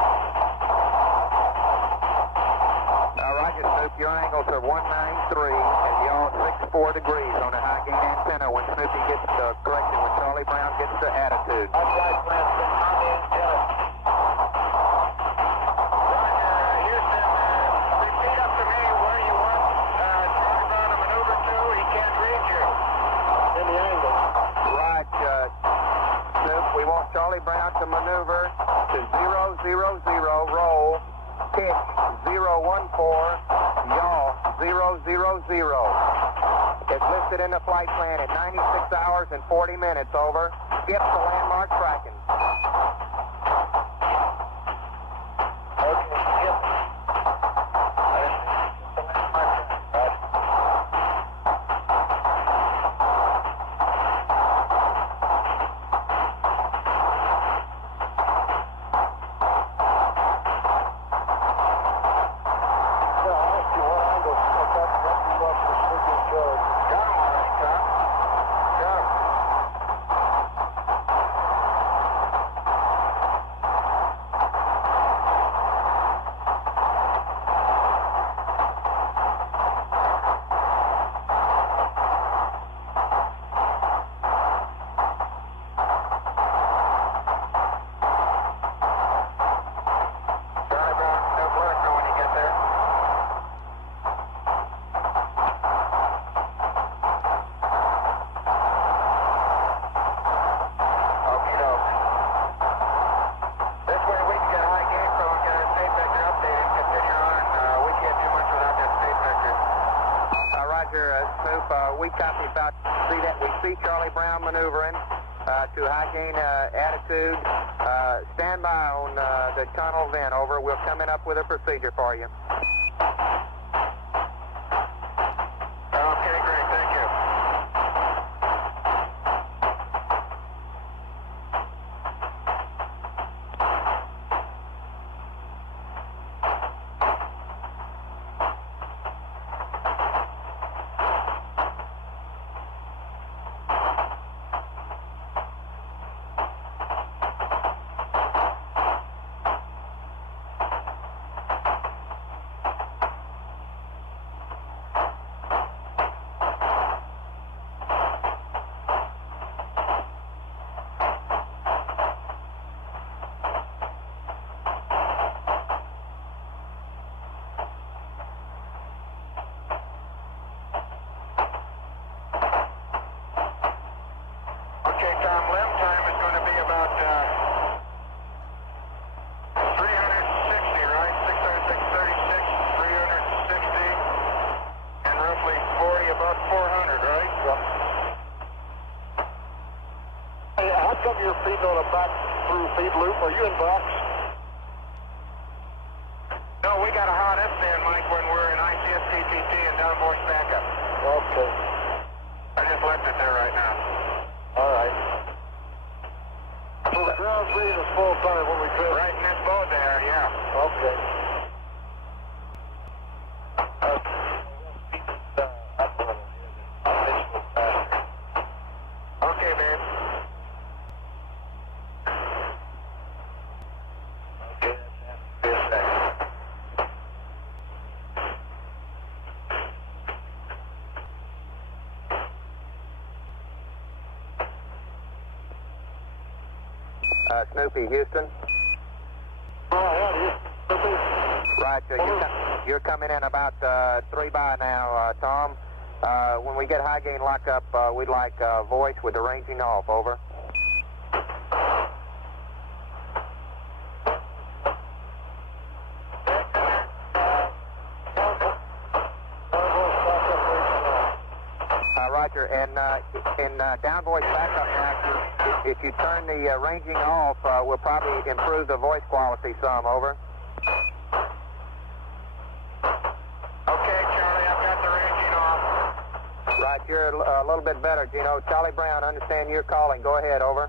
Roger, Snoop, your angles are 193 and yaw 64 degrees on the high gain antenna when Snoopy gets the correction, when Charlie Brown gets the attitude. Our flight plan is on the antenna. Roger, Houston, repeat up to me where you want Charlie Brown to maneuver to. He can't read you. In the angle. Right, Snoop, we want Charlie Brown to maneuver to 000, roll, pitch 014, yaw 000. It's listed in the flight plan at 96 hours and 40 minutes, over. Skip the landmark tracking. Okay, skip. We copy about, see that we see Charlie Brown maneuvering to high gain attitude. Stand by on the tunnel vent, over. We're coming up with a procedure for you. Okay, great, thank you. You're feeding on a back through feed loop. Are you in box? No, we got a hot S-stand, Mike, when we're in ICS TPT and downforce backup. Okay. I just left it there right now. All right. So the ground's reading is full time when we fit. Right in this boat there, yeah. Okay. Okay, babe. Snoopy, Houston. Right, you're coming in about 3 by now, Tom. When we get high gain lockup, we'd like voice with the ranging off, over. Roger. And in down voice backup now, if you turn the ranging off, we'll probably improve the voice quality some. Over. Okay, Charlie, I've got the ranging off. Right, you're a little bit better, Gino. Charlie Brown, understand you're calling. Go ahead, over.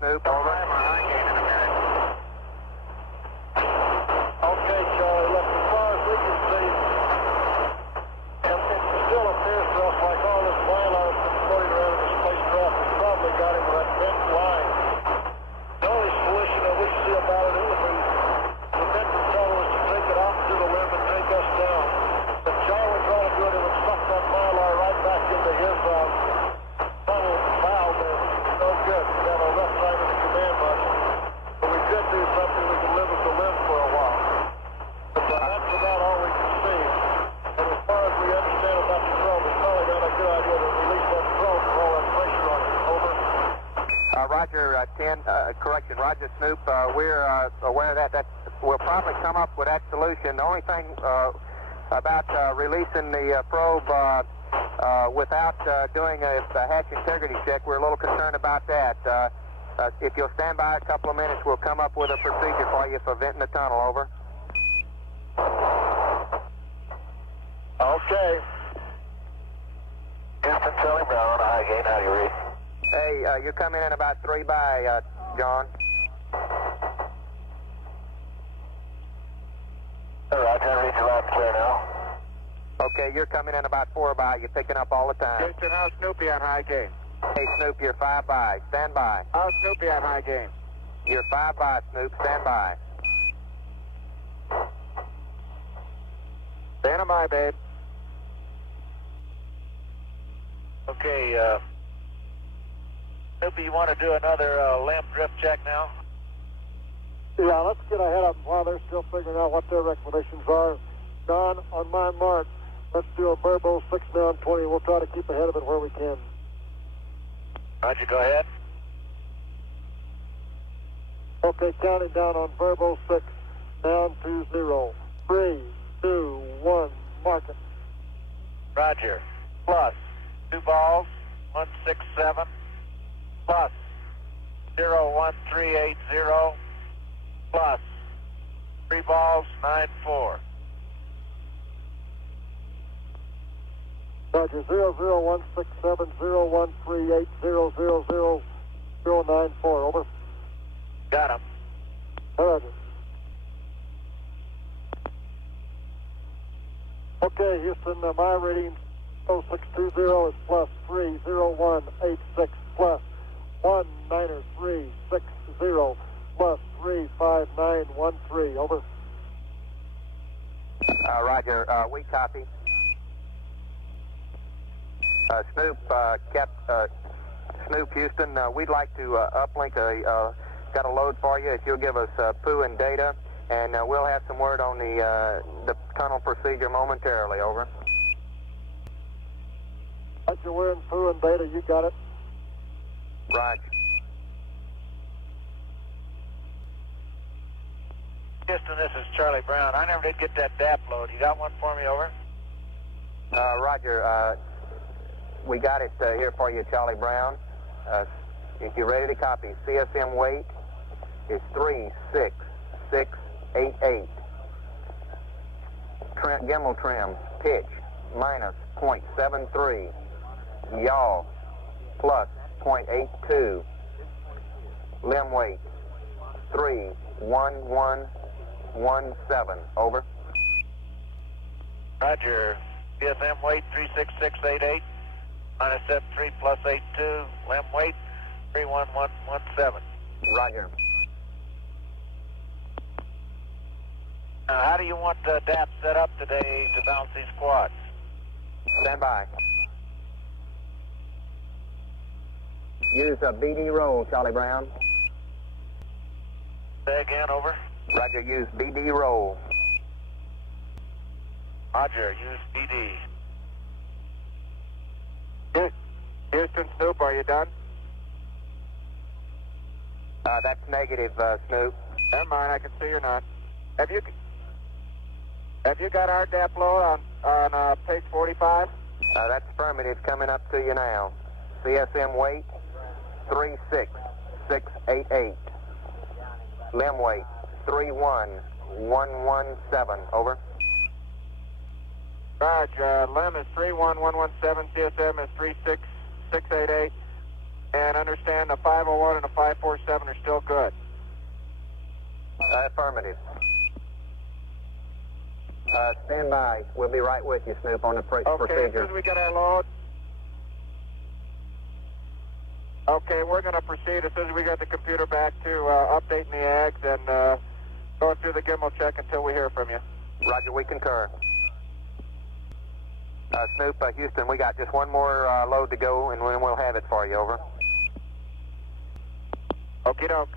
Snoop, over. I'll have my high gain in a minute. Okay, Charlie, look, as far as we can see, it still appears to us like all this mylar has been floating around in the spacecraft has probably got him with that bent line. The only solution that we see about it would be the bent propeller was to take it out to the limb and take us down. But Charlie was all good, it would suck that mylar right back into his tunnel valve there. No good. We'd have a rough time in the command module. But we did do something we could live with the limb for a while. But that's about all we can see. And as far as we understand about the probe, it's probably not a good idea to release that probe for all that pressure on it. Over. Roger, 10, correction, Roger Snoop, we're aware of that. We'll probably come up with that solution. The only thing about releasing the probe without doing a hatch integrity check, we're a little concerned about that. If you'll stand by a couple of minutes, we'll come up with a procedure for you for venting the tunnel. Over. Okay. Houston, Charlie Brown on a high gain. How do you read? Hey, you're coming in about 3 by, John. All right, I read you loud and clear now. Okay, you're coming in about 4 by. You're picking up all the time. Houston, how's Snoopy on high gain? Hey, Snoop, you're 5 by. Stand by. How's Snoopy on high gain? You're 5 by, Snoop. Stand by. Stand by, babe. Okay, Snoopy, you want to do another limb drift check now? Yeah, let's get ahead of them while they're still figuring out what their recommendations are. Don, on my mark, let's do a Verbo 6 down 20. We'll try to keep ahead of it where we can. Roger, go ahead. Okay, counting down on Verbo 6, down to 0. 3, 2, 1, mark it. Roger. Plus 2 balls, 167. Plus 01380. Plus 3 balls, 94. Roger, 001670138000094. Over. Got him. Roger. Okay, Houston, my reading 0620 is plus 30186 plus 19360 plus 35913. Over. Roger, we copy. Snoop, Snoop Houston, we'd like to uplink got a load for you if you'll give us poo and data, and we'll have some word on the tunnel procedure momentarily. Over. Roger, we're in poo and data. You got it. Roger. Houston, this is Charlie Brown. I never did get that DAP load. You got one for me, over? Roger, we got it here for you, Charlie Brown. If you're ready to copy, CSM weight is 36688. Gimbal trim, pitch, minus 0.73. Yaw, plus 0.82. Limb weight, 31117. Over. Roger. PSM weight 36688, minus 73 plus 82, LEM weight 31117. Roger. How do you want DAP set up today to bounce these quads? Stand by. Use a BD roll, Charlie Brown. Say again, over. Roger, use BD roll. Roger, use BD. Houston, Snoop, are you done? That's negative, Snoop. Never mind, I can see you're not. Have you got our DAP load on page 45? That's affirmative, coming up to you now. CSM weight 36688. LEM weight 31117. Over. Roger, LEM is 31117, CSM is 36688, and understand the 501 and the 547 are still good. Affirmative. Stand by. We'll be right with you, Snoop, on the Okay, as procedure. soon as we get our load. Okay, we're going to proceed as soon as we get the computer back to updating the ags and going through the gimbal check until we hear from you. Roger, we concur. Snoop, Houston, we got just one more load to go, and then we'll have it for you. Over. Okie doke.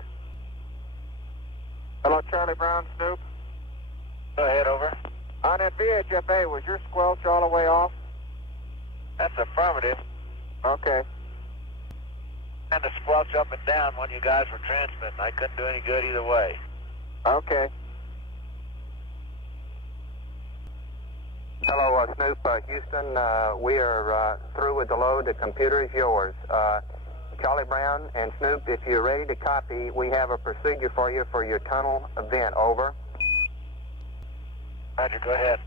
Hello, Charlie Brown, Snoop. Go ahead, over. On that VHFA, was your squelch all the way off? That's affirmative. Okay. And the squelch up and down when you guys were transmitting. I couldn't do any good either way. Okay. Hello, Snoop, Houston. We are through with the load. The computer is yours. Charlie Brown and Snoop, if you're ready to copy, we have a procedure for you for your tunnel event. Over. Roger, go ahead.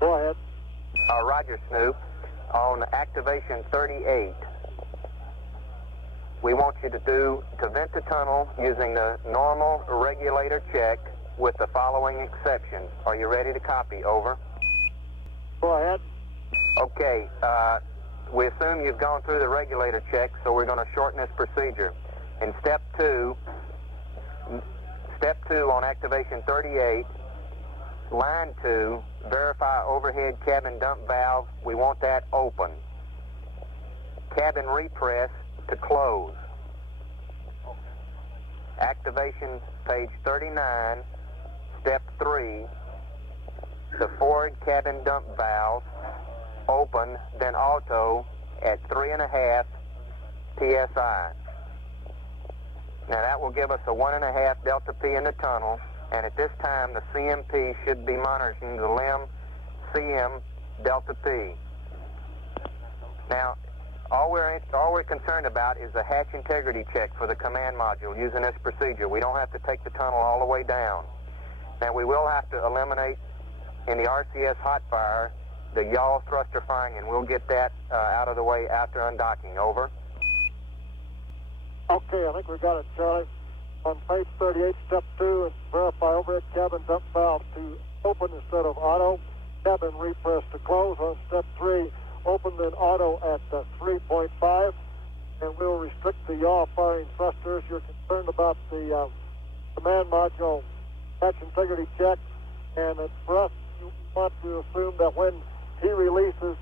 Go ahead. Roger, Snoop. On activation 38, we want you to vent the tunnel using the normal regulator check with the following exceptions. Are you ready to copy? Over. Go ahead. Okay. We assume you've gone through the regulator check, so we're going to shorten this procedure. In step two on activation 38, line 2, verify overhead cabin dump valve. We want that open. Cabin repress to close. Activation page 39, step 3, the forward cabin dump valve, open, then auto at 3.5 PSI. Now that will give us a 1.5 delta P in the tunnel, and at this time the CMP should be monitoring the LEM CM delta P. Now, all we're concerned about is a hatch integrity check for the command module using this procedure. We don't have to take the tunnel all the way down. Now we will have to eliminate in the RCS hot fire the yaw thruster firing, and we'll get that out of the way after undocking. Over. Okay, I think we got it, Charlie. On page 38, step 2, verify overhead cabin dump valve to open instead of auto. Cabin repress to close. On step 3, open then auto at 3.5, and we'll restrict the yaw firing thrusters. You're concerned about the command module hatch integrity check, and for us, you want to assume that when he releases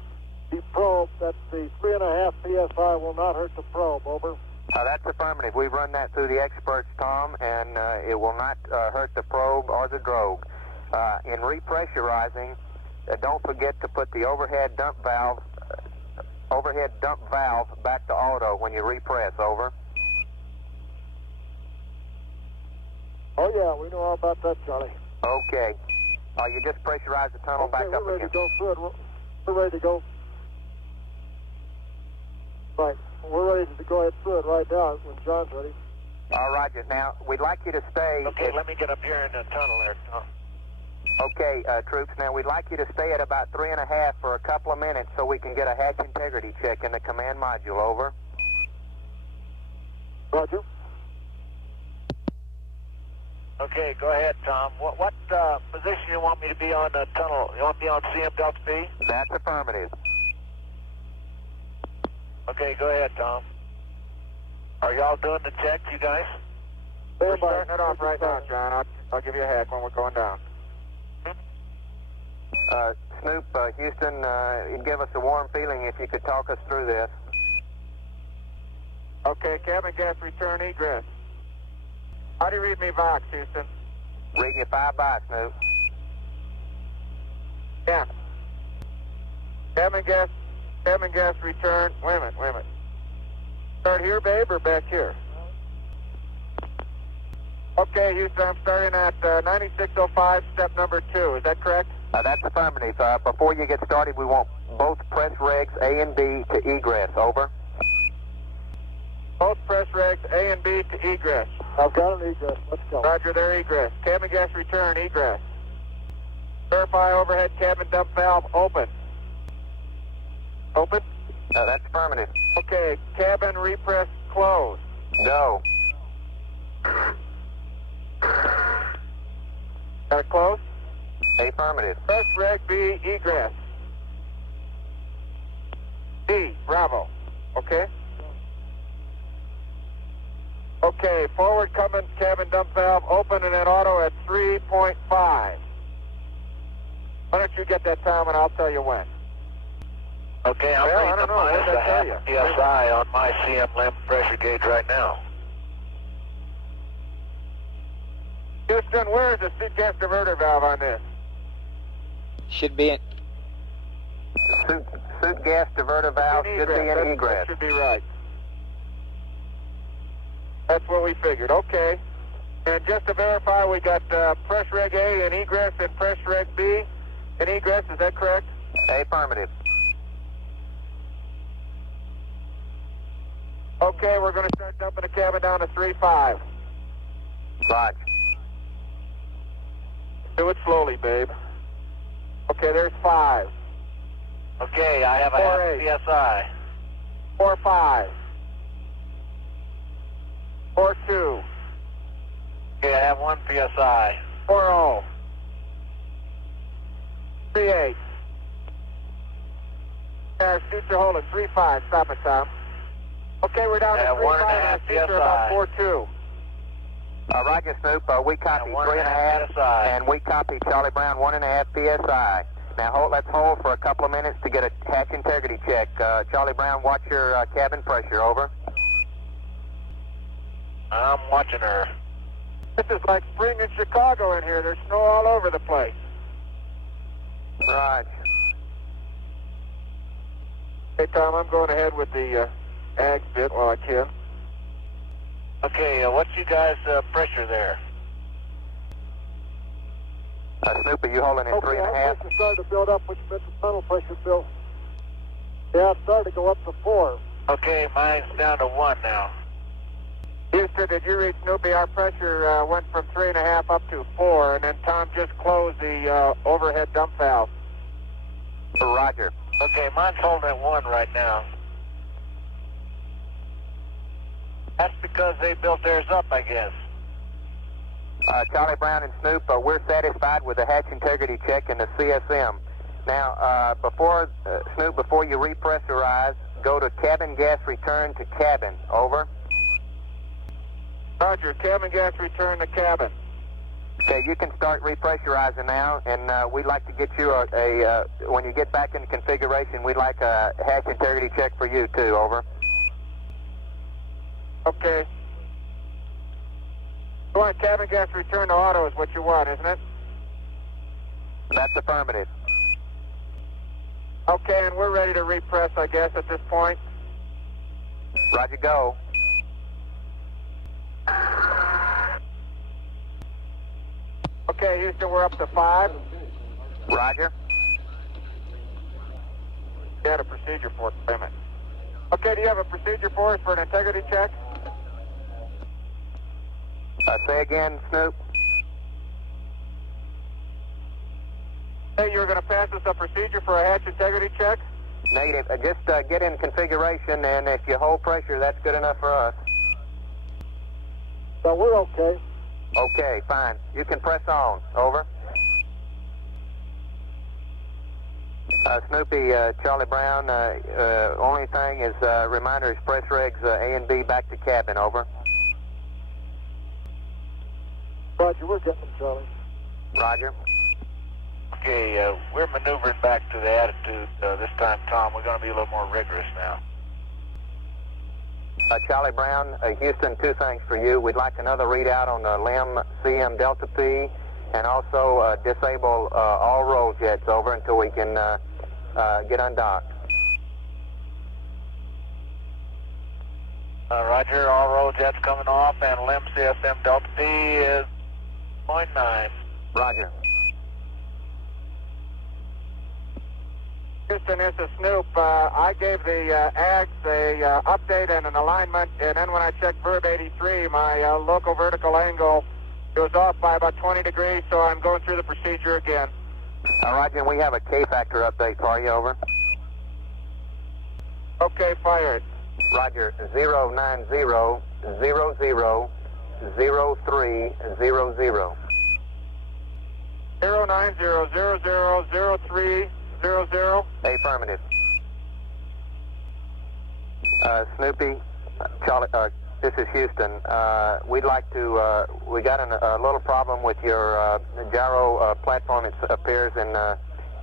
the probe, that the 3.5 PSI will not hurt the probe. Over. That's affirmative. We've run that through the experts, Tom, and it will not hurt the probe or the drogue. In repressurizing, don't forget to put the overhead dump valve back to auto when you repress. Over. Oh yeah, we know all about that, Charlie. Okay. You just pressurize the tunnel back up we're ready again. to go through it. We're ready to go. Right. We're ready to go ahead through it right now when John's ready. All right, now, we'd like you to stay... Okay, let me get up here in the tunnel there, Tom. Okay, troops, now we'd like you to stay at about 3.5 for a couple of minutes so we can get a hatch integrity check in the command module. Over. Roger. Okay, go ahead, Tom. What position you want me to be on the tunnel? You want me on CM Delta B? That's affirmative. Okay, go ahead, Tom. Are y'all doing the checks, you guys? We're starting it off right now, John. I'll give you a heck when we're going down. Snoop, Houston, it'd give us a warm feeling if you could talk us through this. Okay, cabin gas return egress. How do you read me Vox, Houston? Reading you 5 by, Snoop. Yeah. Cabin gas return. Wait a minute. Start here, babe, or back here? Okay, Houston, I'm starting at 9605, step number 2. Is that correct? That's affirmative. Before you get started, we want both press regs A and B to egress. Over. Both press regs A and B to egress. I've got an egress. Let's go. Roger, they're egress. Cabin gas return, egress. Verify overhead cabin dump valve open. Open? That's affirmative. Okay, cabin repress closed. Go. Got it closed? Affirmative. Press reg B egress. B, bravo. Okay? Okay, forward coming cabin dump valve open and then auto at 3.5. Why don't you get that time and I'll tell you when. Okay, I'm Well, I reading don't the know. What minus did a I tell half you? PSI on my CM limb pressure gauge right now. Houston, where is the seat gas diverter valve on this? Should be in. Suit gas diverter valve should be in egress. That should be right. That's what we figured. Okay. And just to verify, we got press reg A in egress and press reg B in egress. Is that correct? Affirmative. Okay, we're going to start dumping the cabin down to 3.5. Roger. Do it slowly, babe. Okay, there's 5. Okay, I have a half PSI. 4.5. 4.2. Okay, I have 1 PSI. 4.0. 3.8. Our suits are holding 3.5. Stop it, Tom. Okay, we're down to 3.5 and our suits are about 4.2. Roger, Snoop. We copy 1.5 PSI. and we copy Charlie Brown 1.5 PSI. Now let's hold for a couple of minutes to get a hatch integrity check. Charlie Brown, watch your cabin pressure. Over. I'm watching her. This is like spring in Chicago in here. There's snow all over the place. Right. Hey, Tom, I'm going ahead with the ag bit while I can. Okay, what's you guys' pressure there? Snoop, are you holding in Okay, 3.5? our pressure started to build up, which meant the tunnel pressure built. Yeah, it started to go up to 4. Okay, mine's down to 1 now. Houston, did you read Snoopy? Our pressure went from 3.5 up to 4, and then Tom just closed the overhead dump valve. Roger. Okay, mine's holding at 1 right now. That's because they built theirs up, I guess. Charlie Brown and Snoop, we're satisfied with the hatch integrity check and the CSM. Now, Snoop, before you repressurize, go to cabin gas return to cabin. Over. Roger, cabin gas return to cabin. Okay, you can start repressurizing now, and we'd like to get you when you get back into configuration, we'd like a hatch integrity check for you too. Over. Okay. You want cabin gas return to auto is what you want, isn't it? That's affirmative. Okay, and we're ready to repress, I guess, at this point. Roger, go. Okay, Houston, we're up to 5. Roger. You had a procedure for it, wait a minute. Okay, do you have a procedure for us for an integrity check? Say again, Snoop. Hey, you're going to pass us a procedure for a hatch integrity check? Negative. Just get in configuration, and if you hold pressure, that's good enough for us. So we're okay. Okay, fine. You can press on. Over. Snoopy, Charlie Brown, only thing is, reminder is press regs A and B back to cabin. Over. Roger, we're getting them, Charlie. Roger. Okay, we're maneuvering back to the attitude this time, Tom. We're going to be a little more rigorous now. Charlie Brown, Houston, two things for you. We'd like another readout on the LEM CM Delta P, and also disable all roll jets. Over until we can get undocked. Roger, all roll jets coming off, and LEM CSM Delta P is 0.9. Roger. Houston, this is Snoop. I gave the AGS a update and an alignment, and then when I checked Verb 83, my local vertical angle goes off by about 20 degrees, so I'm going through the procedure again. Roger, and we have a K-factor update for you. Over. Okay, fired. Roger, 090000300. 090000300. Affirmative. Snoopy, Charlie, this is Houston. We'd like to, we got a little problem with your gyro platform. It appears in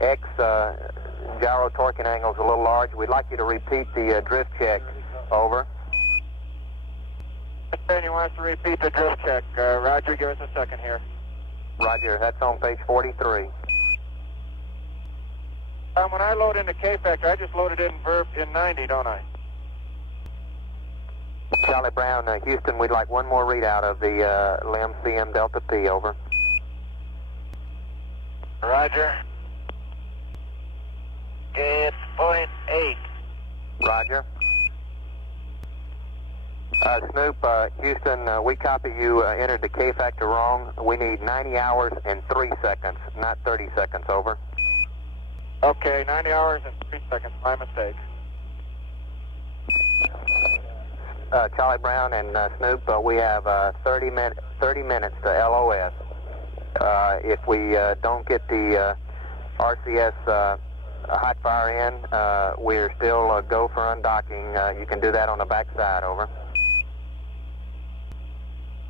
X, gyro torquing angle's a little large. We'd like you to repeat the drift check. Over. You want us to repeat the drift check. Roger, give us a second here. Roger, that's on page 43. When I load into K-factor, I just loaded in Verb in 90, don't I? Charlie Brown, Houston, we'd like one more readout of the LEM CM Delta P. Over. Roger. Okay, it's 0.8. Roger. Snoop, Houston, we copy you entered the K-factor wrong. We need 90 hours and 3 seconds, not 30 seconds. Over. Okay, 90 hours and 3 seconds. My mistake. Charlie Brown and Snoop, we have 30 minutes to LOS. If we don't get the RCS hot fire in, we're still go for undocking. You can do that on the backside. Over.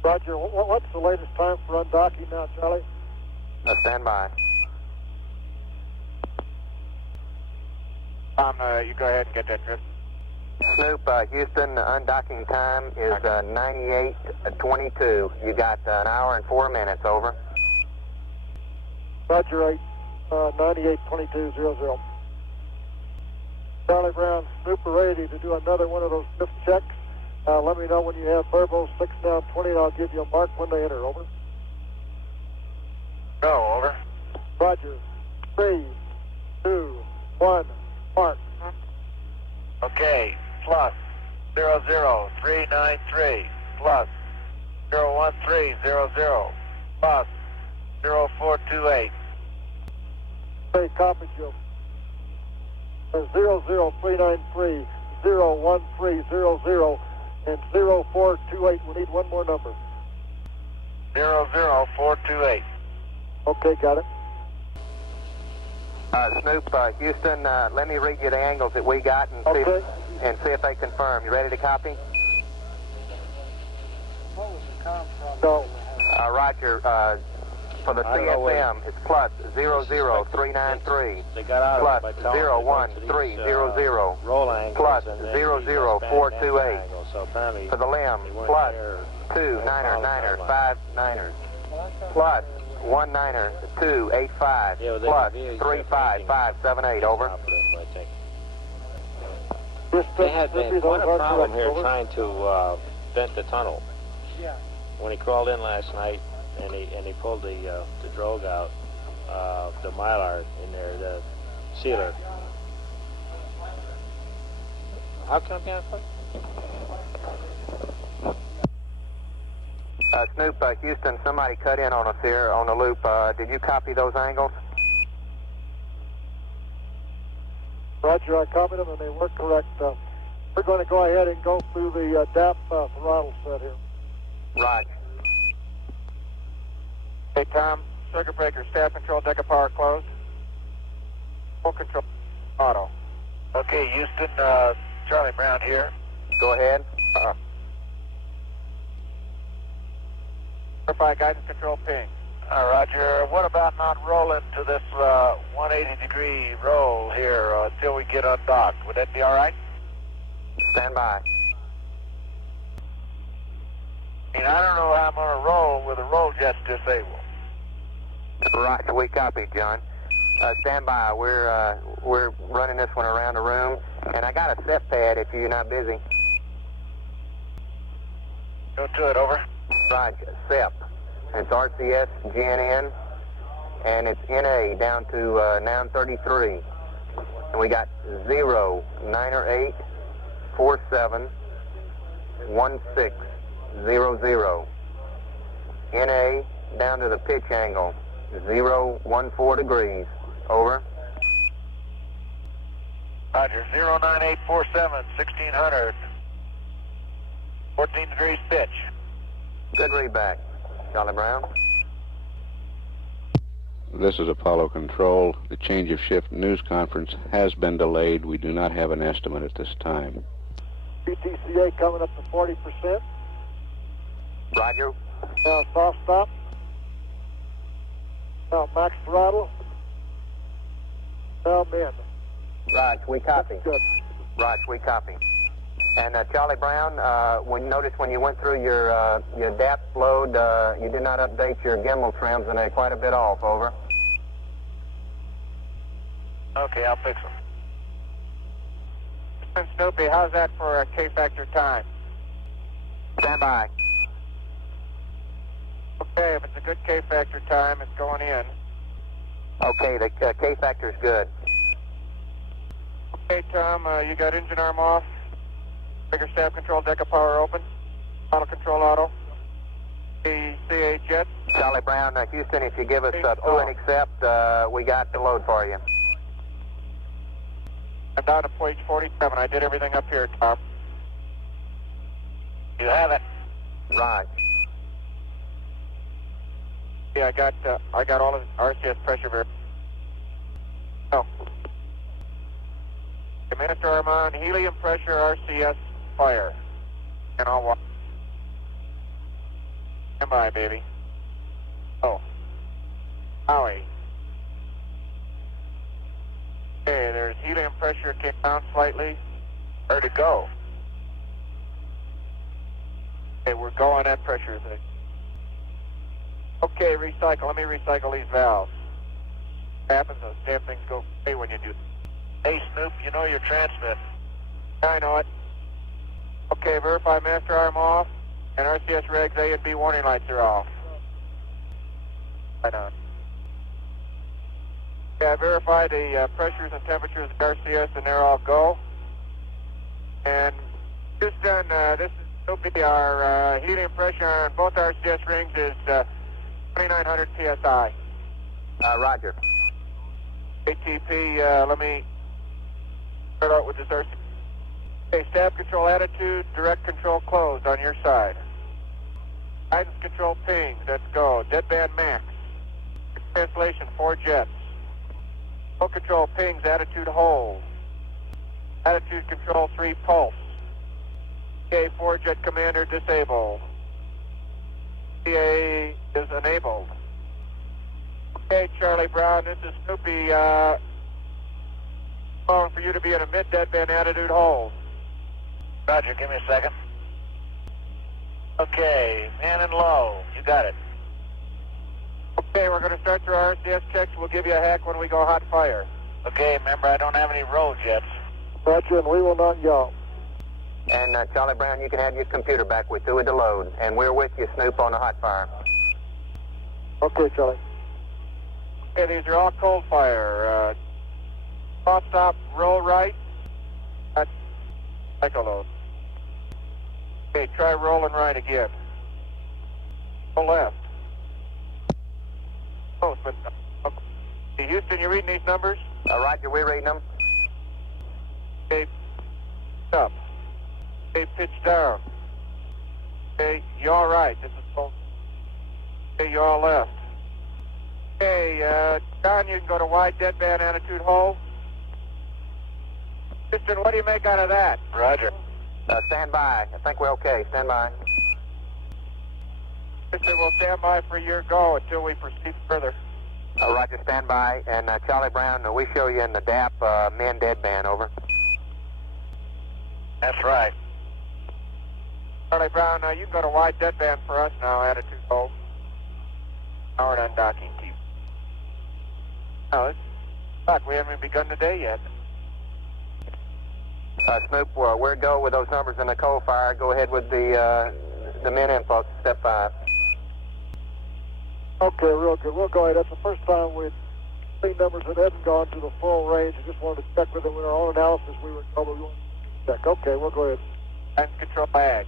Roger, what's the latest time for undocking now, Charlie? Stand by. Tom, you go ahead and get that drift. Snoop, Houston, undocking time is 98:22. You got an hour and 4 minutes. Over. Roger, 98:22:00. Charlie Brown, Snoop are ready to do another one of those drift checks. Let me know when you have Verbo 6 down 20, and I'll give you a mark when they enter. Over. Go, over. Roger. 3, 2, 1, mark. Okay, plus 00393, plus 01300, plus 0428. Okay, copy, Joe. 00393, 01300, and 0428. We need one more number. 00428. Okay, got it. Snoop, Houston, let me read you the angles that we got and see if they confirm. You ready to copy? No. Roger. For the CSM, it's plus 00393, plus 01300, plus 00428. For the LEM, plus 29959, plus 19285, plus 35578. Over. They had quite a problem here trying to vent the tunnel. Yeah. When he crawled in last night and he pulled the drogue out, the mylar in there, the sealer. How come you Snoop, Houston, somebody cut in on us here on the loop. Did you copy those angles? Roger, I copied them and they were correct. We're going to go ahead and go through the DAP throttle set here. Right. Hey, Tom, circuit breaker, staff control, deck of power closed. Full control, auto. Okay, Houston, Charlie Brown here. Go ahead. Verify guidance control ping. Roger. What about not rolling to this 180-degree roll here until we get undocked? Would that be all right? Stand by. I mean, I don't know how I'm going to roll with the roll jets disabled. Right, we copy, John. Stand by. We're running this one around the room, and I got a set pad if you're not busy. Go to it, over. Right, SEP. It's RCS GNN, and it's NA down to noun 33. And we got 0, 9 or 8, 4, 7, 1, 6, 0, 0. NA down to the pitch angle, 0, 1, 4 degrees. Over. Roger. 09847, 1600. 14 degrees pitch. Good read back, Charlie Brown. This is Apollo Control. The change of shift news conference has been delayed. We do not have an estimate at this time. PTCA coming up to 40%. Roger. Now soft stop. Now max throttle. Now min. Raj, we copy. Good. Raj, we copy. And Charlie Brown, when you went through your depth load, you did not update your gimbal trims, and they're quite a bit off. Over. Okay, I'll fix them. Snoopy, how's that for a K-factor time? Stand by. Okay, if it's a good K-factor time, it's going in. Okay, the K factor's good. Okay, Tom, you got engine arm off. Trigger staff control, deck of power open. Auto control auto. The CA jet. Charlie Brown, Houston, if you give us pull and accept, we got the load for you. I'm down to page 47. I did everything up here, Tom. You have it. Right. Yeah, I got all of RCS pressure here. Oh. Minister arm on, helium pressure, RCS, fire. And I'll walk. Stand by, baby. Oh. Howie. Okay, there's helium pressure came down slightly. Where'd it go? Okay, we're going at pressure. Okay, recycle. Let me recycle these valves. What happens? Those damn things go away when you do. Hey, Snoop, you know your transmit. Yeah, I know it. Okay, verify master arm off, and RCS regs A and B warning lights are off. Right on. Okay, I verified the pressures and temperatures of the RCS, and they're all go. And Houston, this is Snoopy. Our helium pressure on both RCS rings is 2,900 psi. Roger. ATP, let me start out with this RCS. Okay, staff control attitude, direct control closed on your side. Guidance control pings, let's go. Deadband max. Translation, 4 jets. Full control pings, attitude hold. Attitude control 3 pulse. Okay, 4 jet commander disabled. PA is enabled. Okay, Charlie Brown, this is Snoopy calling for you to be in a mid-deadband attitude hold. Roger, give me a second. Okay, man and low. You got it. Okay, we're going to start through our RCS checks. We'll give you a hack when we go hot fire. Okay, remember, I don't have any roll jets. Roger, and we will not yell. And Charlie Brown, you can have your computer back. We're through with the load, and we're with you, Snoop, on the hot fire. Okay, Charlie. Okay, these are all cold fire. Soft stop, roll right. That's cycle load. Okay, try rolling right again. Roll left. Close, but okay, Houston, you reading these numbers? Roger, we're reading them. Okay, up. Okay, pitch down. Okay, you're all right. This is full. Okay, you're all left. Okay, John, you can go to wide deadband attitude hold. Houston, what do you make out of that? Roger. Stand by. I think we're okay. Stand by. Houston, we'll stand by for your go until we proceed further. Roger, stand by. And Charlie Brown, we show you in the DAP men deadband, over. That's right. Charlie Brown, you can go to wide deadband for us now, attitude hold. Powered undocking, keep. No, it's fuck, we haven't begun the day yet. Snoop, we're go with those numbers in the coal fire. Go ahead with the men info, step 5. Okay, real good. We'll go ahead. That's the first time we'd seen numbers that hadn't gone to the full range. I just wanted to check with them in our own analysis. We were probably going to check. Okay, we'll go ahead. Guidance control ag.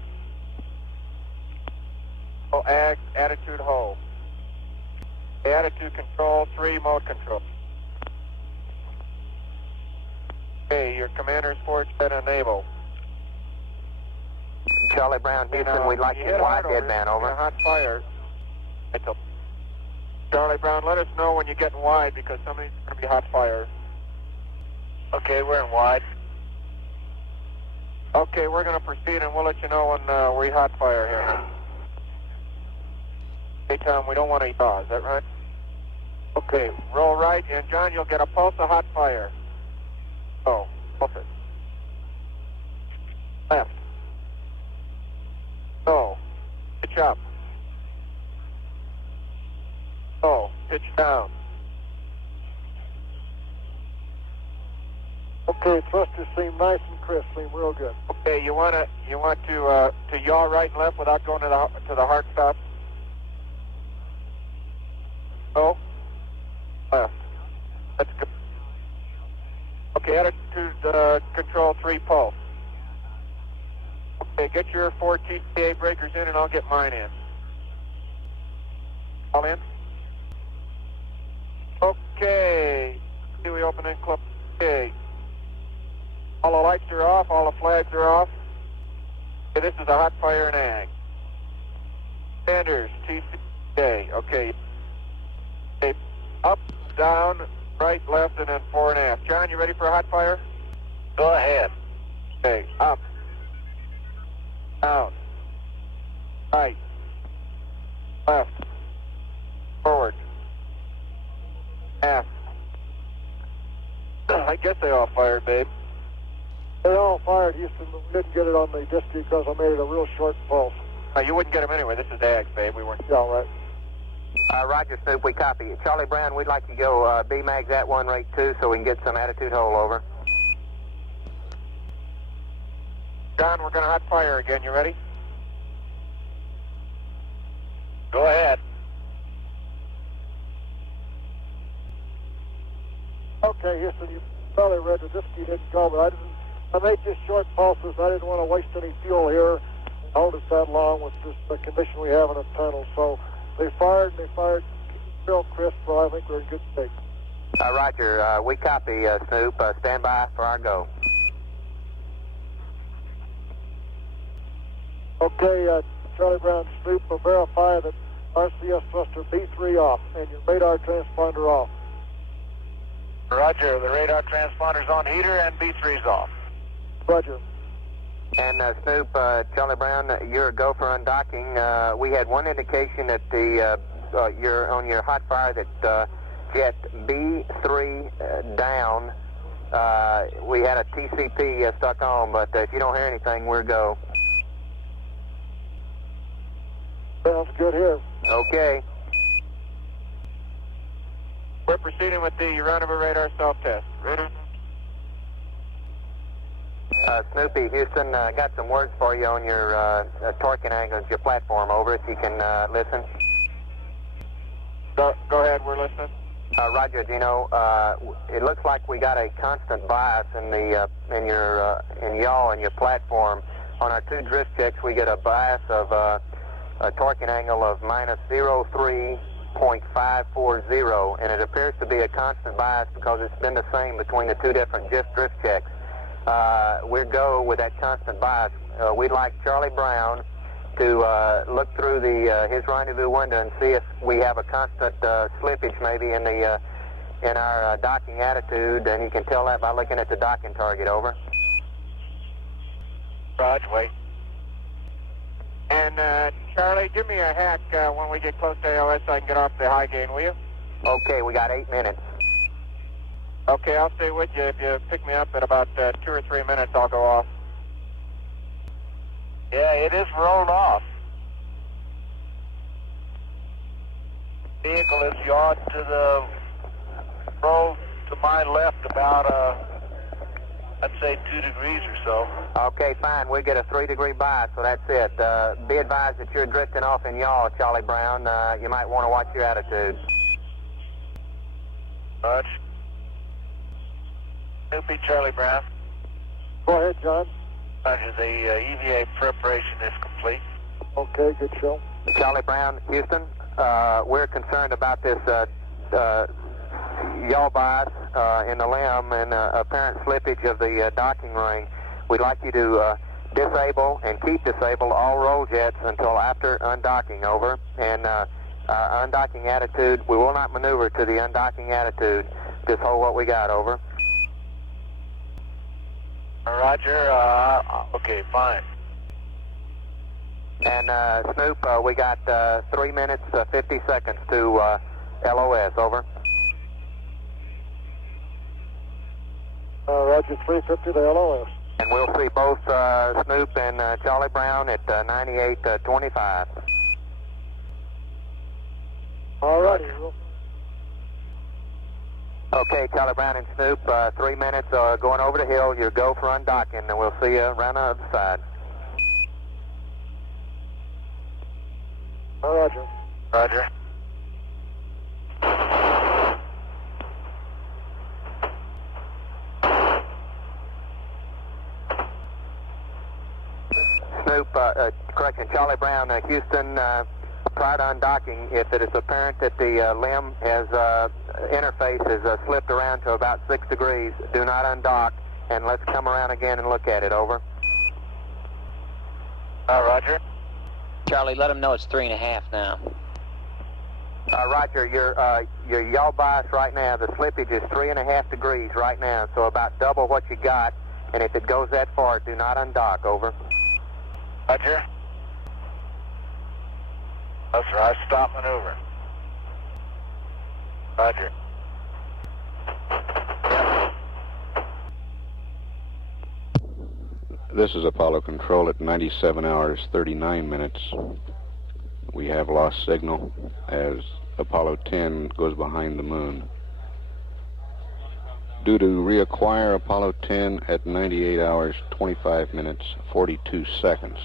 Oh, ag, attitude hold. Attitude control, 3 mode control. Okay, your commander's forward set enable. Charlie Brown, Houston, we'd like you in wide deadband, over. Hot fire. Charlie Brown, let us know when you get in wide because somebody's going to be hot fire. Okay, we're in wide. Okay, we're going to proceed and we'll let you know when we hot fire here. Hey, Tom, we don't want to yaw, is that right? Okay, roll right, and John, you'll get a pulse of hot fire. Oh, pulse it. Left. Oh, pitch up. Oh, pitch down. Okay, thrusters seem nice and crisp, seem real good. Okay, you want to yaw right and left without going to the hard stop. Oh, left. That's good. Okay, attitude control 3 pulse. Okay, get your 4 TCA breakers in and I'll get mine in. All in? Okay. See, we open and close. Okay. All the lights are off, all the flags are off. Okay, this is a hot fire and ag. Sanders, TCA. Okay. Okay. Up, down, right, left, and then fore and aft. John, you ready for a hot fire? Go ahead. Okay, up, down, right, left, forward, aft. I guess they all fired, babe. They all fired, Houston, but we didn't get it on the disc because I made it a real short pulse. You wouldn't get them anyway. This is AGS, babe. We weren't. Yeah, all right. Roger, Snoop, we copy. Charlie Brown, we'd like to go B-mags at 1 rate 2 so we can get some attitude hold, over. John, we're going to hot fire again. You ready? Go ahead. Okay, Houston, you probably read the disc you didn't go, but I made just short pulses. I didn't want to waste any fuel here and hold it that long with this the condition we have in the tunnel. So they fired real crisp, so I think we're in good shape. Roger, we copy, Snoop. Stand by for our go. Okay, Charlie Brown, Snoop, will verify that RCS thruster B3 off and your radar transponder off. Roger, the radar transponder's on heater and B3's off. Roger. And Snoop, Charlie Brown, you're a go for undocking. We had one indication that you're on your hot fire that jet B3 down. We had a TCP stuck on, but if you don't hear anything, we're go. Sounds good here. Okay. We're proceeding with the rendezvous radar self-test. Snoopy, Houston, got some words for you on your torquing angles, your platform, over, if you can listen. Go ahead, we're listening. Roger, Gino, it looks like we got a constant bias in the in yaw and your platform. On our 2 drift checks, we get a bias of a torquing angle of minus 0.540, and it appears to be a constant bias because it's been the same between the 2 different drift checks. We'll go with that constant bias. We'd like Charlie Brown to look through his rendezvous window and see if we have a constant slippage maybe in our docking attitude, and you can tell that by looking at the docking target. Over. Roger, wait. And Charlie, give me a hack when we get close to AOS so I can get off the high gain, will you? Okay, we got 8 minutes. Okay, I'll stay with you. If you pick me up in about 2 or 3 minutes, I'll go off. Yeah, it is rolled off. Vehicle is yawed to the roll to my left about, I'd say 2 degrees or so. Okay, fine. We get a 3-degree bias, so that's it. Be advised that you're drifting off in yaw, Charlie Brown. You might want to watch your attitude. Roger. Snoopy, Charlie Brown. Go ahead, John. Roger, the EVA preparation is complete. Okay, good show. Charlie Brown, Houston, we're concerned about this yaw bias in the limb and apparent slippage of the docking ring. We'd like you to disable and keep disabled all roll jets until after undocking. Over. And undocking attitude, we will not maneuver to the undocking attitude. Just hold what we got. Over. Roger, okay, fine. And Snoop, we got 3 minutes, 50 seconds to LOS. Over. Roger, 350 to LOS. And we'll see both Snoop and Charlie Brown at 9825. All righty. Okay, Charlie Brown and Snoop, 3 minutes going over the hill. You're go for undocking, and we'll see you around the other side. Roger. Roger. Snoop, correction, Charlie Brown, Houston, prior to undocking, if it is apparent that the limb has interface has slipped around to about 6 degrees, do not undock, and let's come around again and look at it. Over. Roger. Charlie, let them know it's 3.5 now. Roger, your yaw bias right now, the slippage is 3.5 degrees right now, so about double what you got, and if it goes that far, do not undock. Over. Roger. That's right, stop maneuver. Roger. This is Apollo Control at 97 hours 39 minutes. We have lost signal as Apollo 10 goes behind the moon. Due to reacquire Apollo 10 at 98 hours 25 minutes 42 seconds.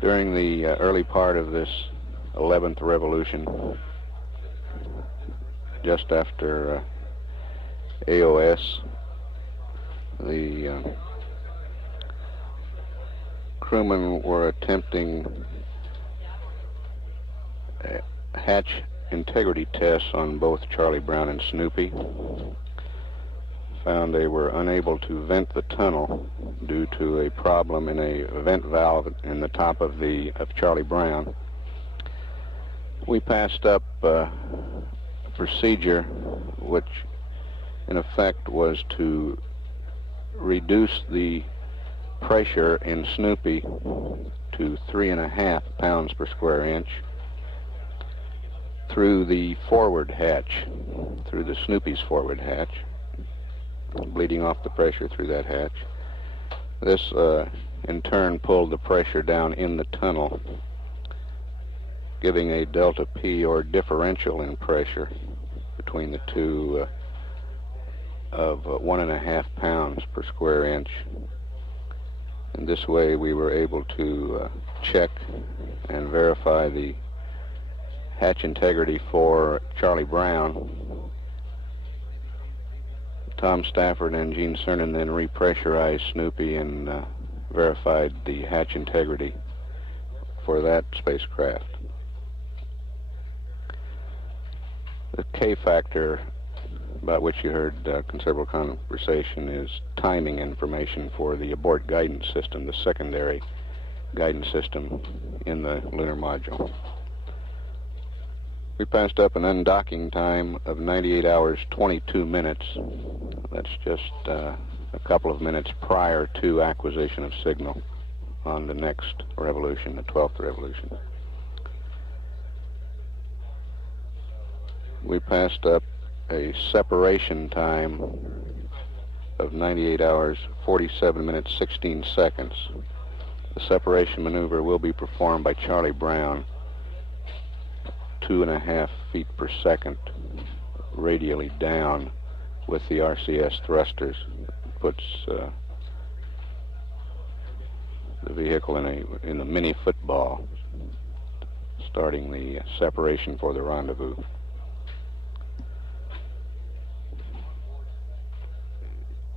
During the early part of this 11th revolution, just after AOS, the crewmen were attempting hatch integrity tests on both Charlie Brown and Snoopy. Found they were unable to vent the tunnel due to a problem in a vent valve in the top of Charlie Brown. We passed up a procedure which in effect was to reduce the pressure in Snoopy to 3.5 pounds per square inch through the forward hatch, through the Snoopy's forward hatch, bleeding off the pressure through that hatch. This in turn pulled the pressure down in the tunnel, giving a delta P or differential in pressure between the two of 1.5 pounds per square inch. In this way we were able to check and verify the hatch integrity for Charlie Brown. Tom Stafford and Gene Cernan then repressurized Snoopy and verified the hatch integrity for that spacecraft. The K factor about which you heard considerable conversation, is timing information for the abort guidance system, the secondary guidance system in the lunar module. We passed up an undocking time of 98 hours, 22 minutes. That's just a couple of minutes prior to acquisition of signal on the next revolution, the 12th revolution. We passed up a separation time of 98 hours, 47 minutes, 16 seconds. The separation maneuver will be performed by Charlie Brown, 2.5 feet per second, radially down with the RCS thrusters. Puts the vehicle in the mini football, starting the separation for the rendezvous.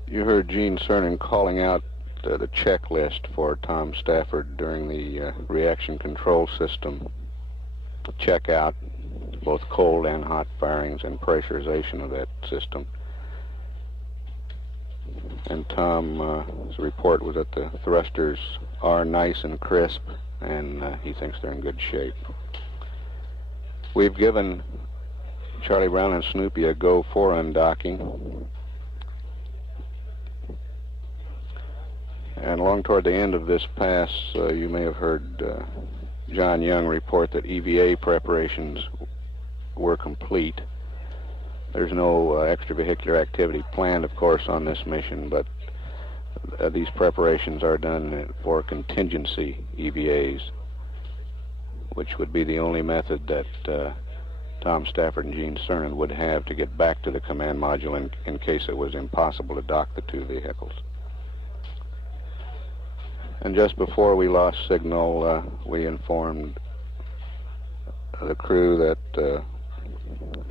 You heard Gene Cernan calling out the checklist for Tom Stafford during the reaction control system checkout, both cold and hot firings and pressurization of that system. And Tom's report was that the thrusters are nice and crisp, and he thinks they're in good shape. We've given Charlie Brown and Snoopy a go for undocking. And along toward the end of this pass, you may have heard John Young report that EVA preparations were complete. There's no extravehicular activity planned, of course, on this mission, but these preparations are done for contingency EVAs, which would be the only method that Tom Stafford and Gene Cernan would have to get back to the command module in case it was impossible to dock the two vehicles. And just before we lost signal, we informed the crew that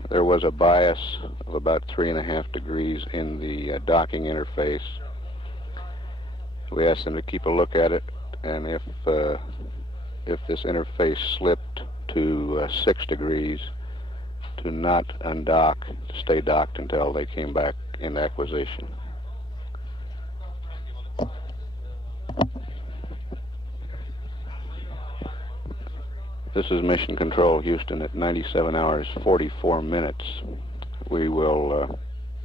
there was a bias of about 3.5 degrees in the docking interface. We asked them to keep a look at it, and if this interface slipped to 6 degrees, to not undock, to stay docked until they came back in acquisition. This is Mission Control, Houston, at 97 hours, 44 minutes. We will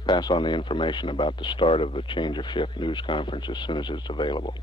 pass on the information about the start of the change of shift news conference as soon as it's available.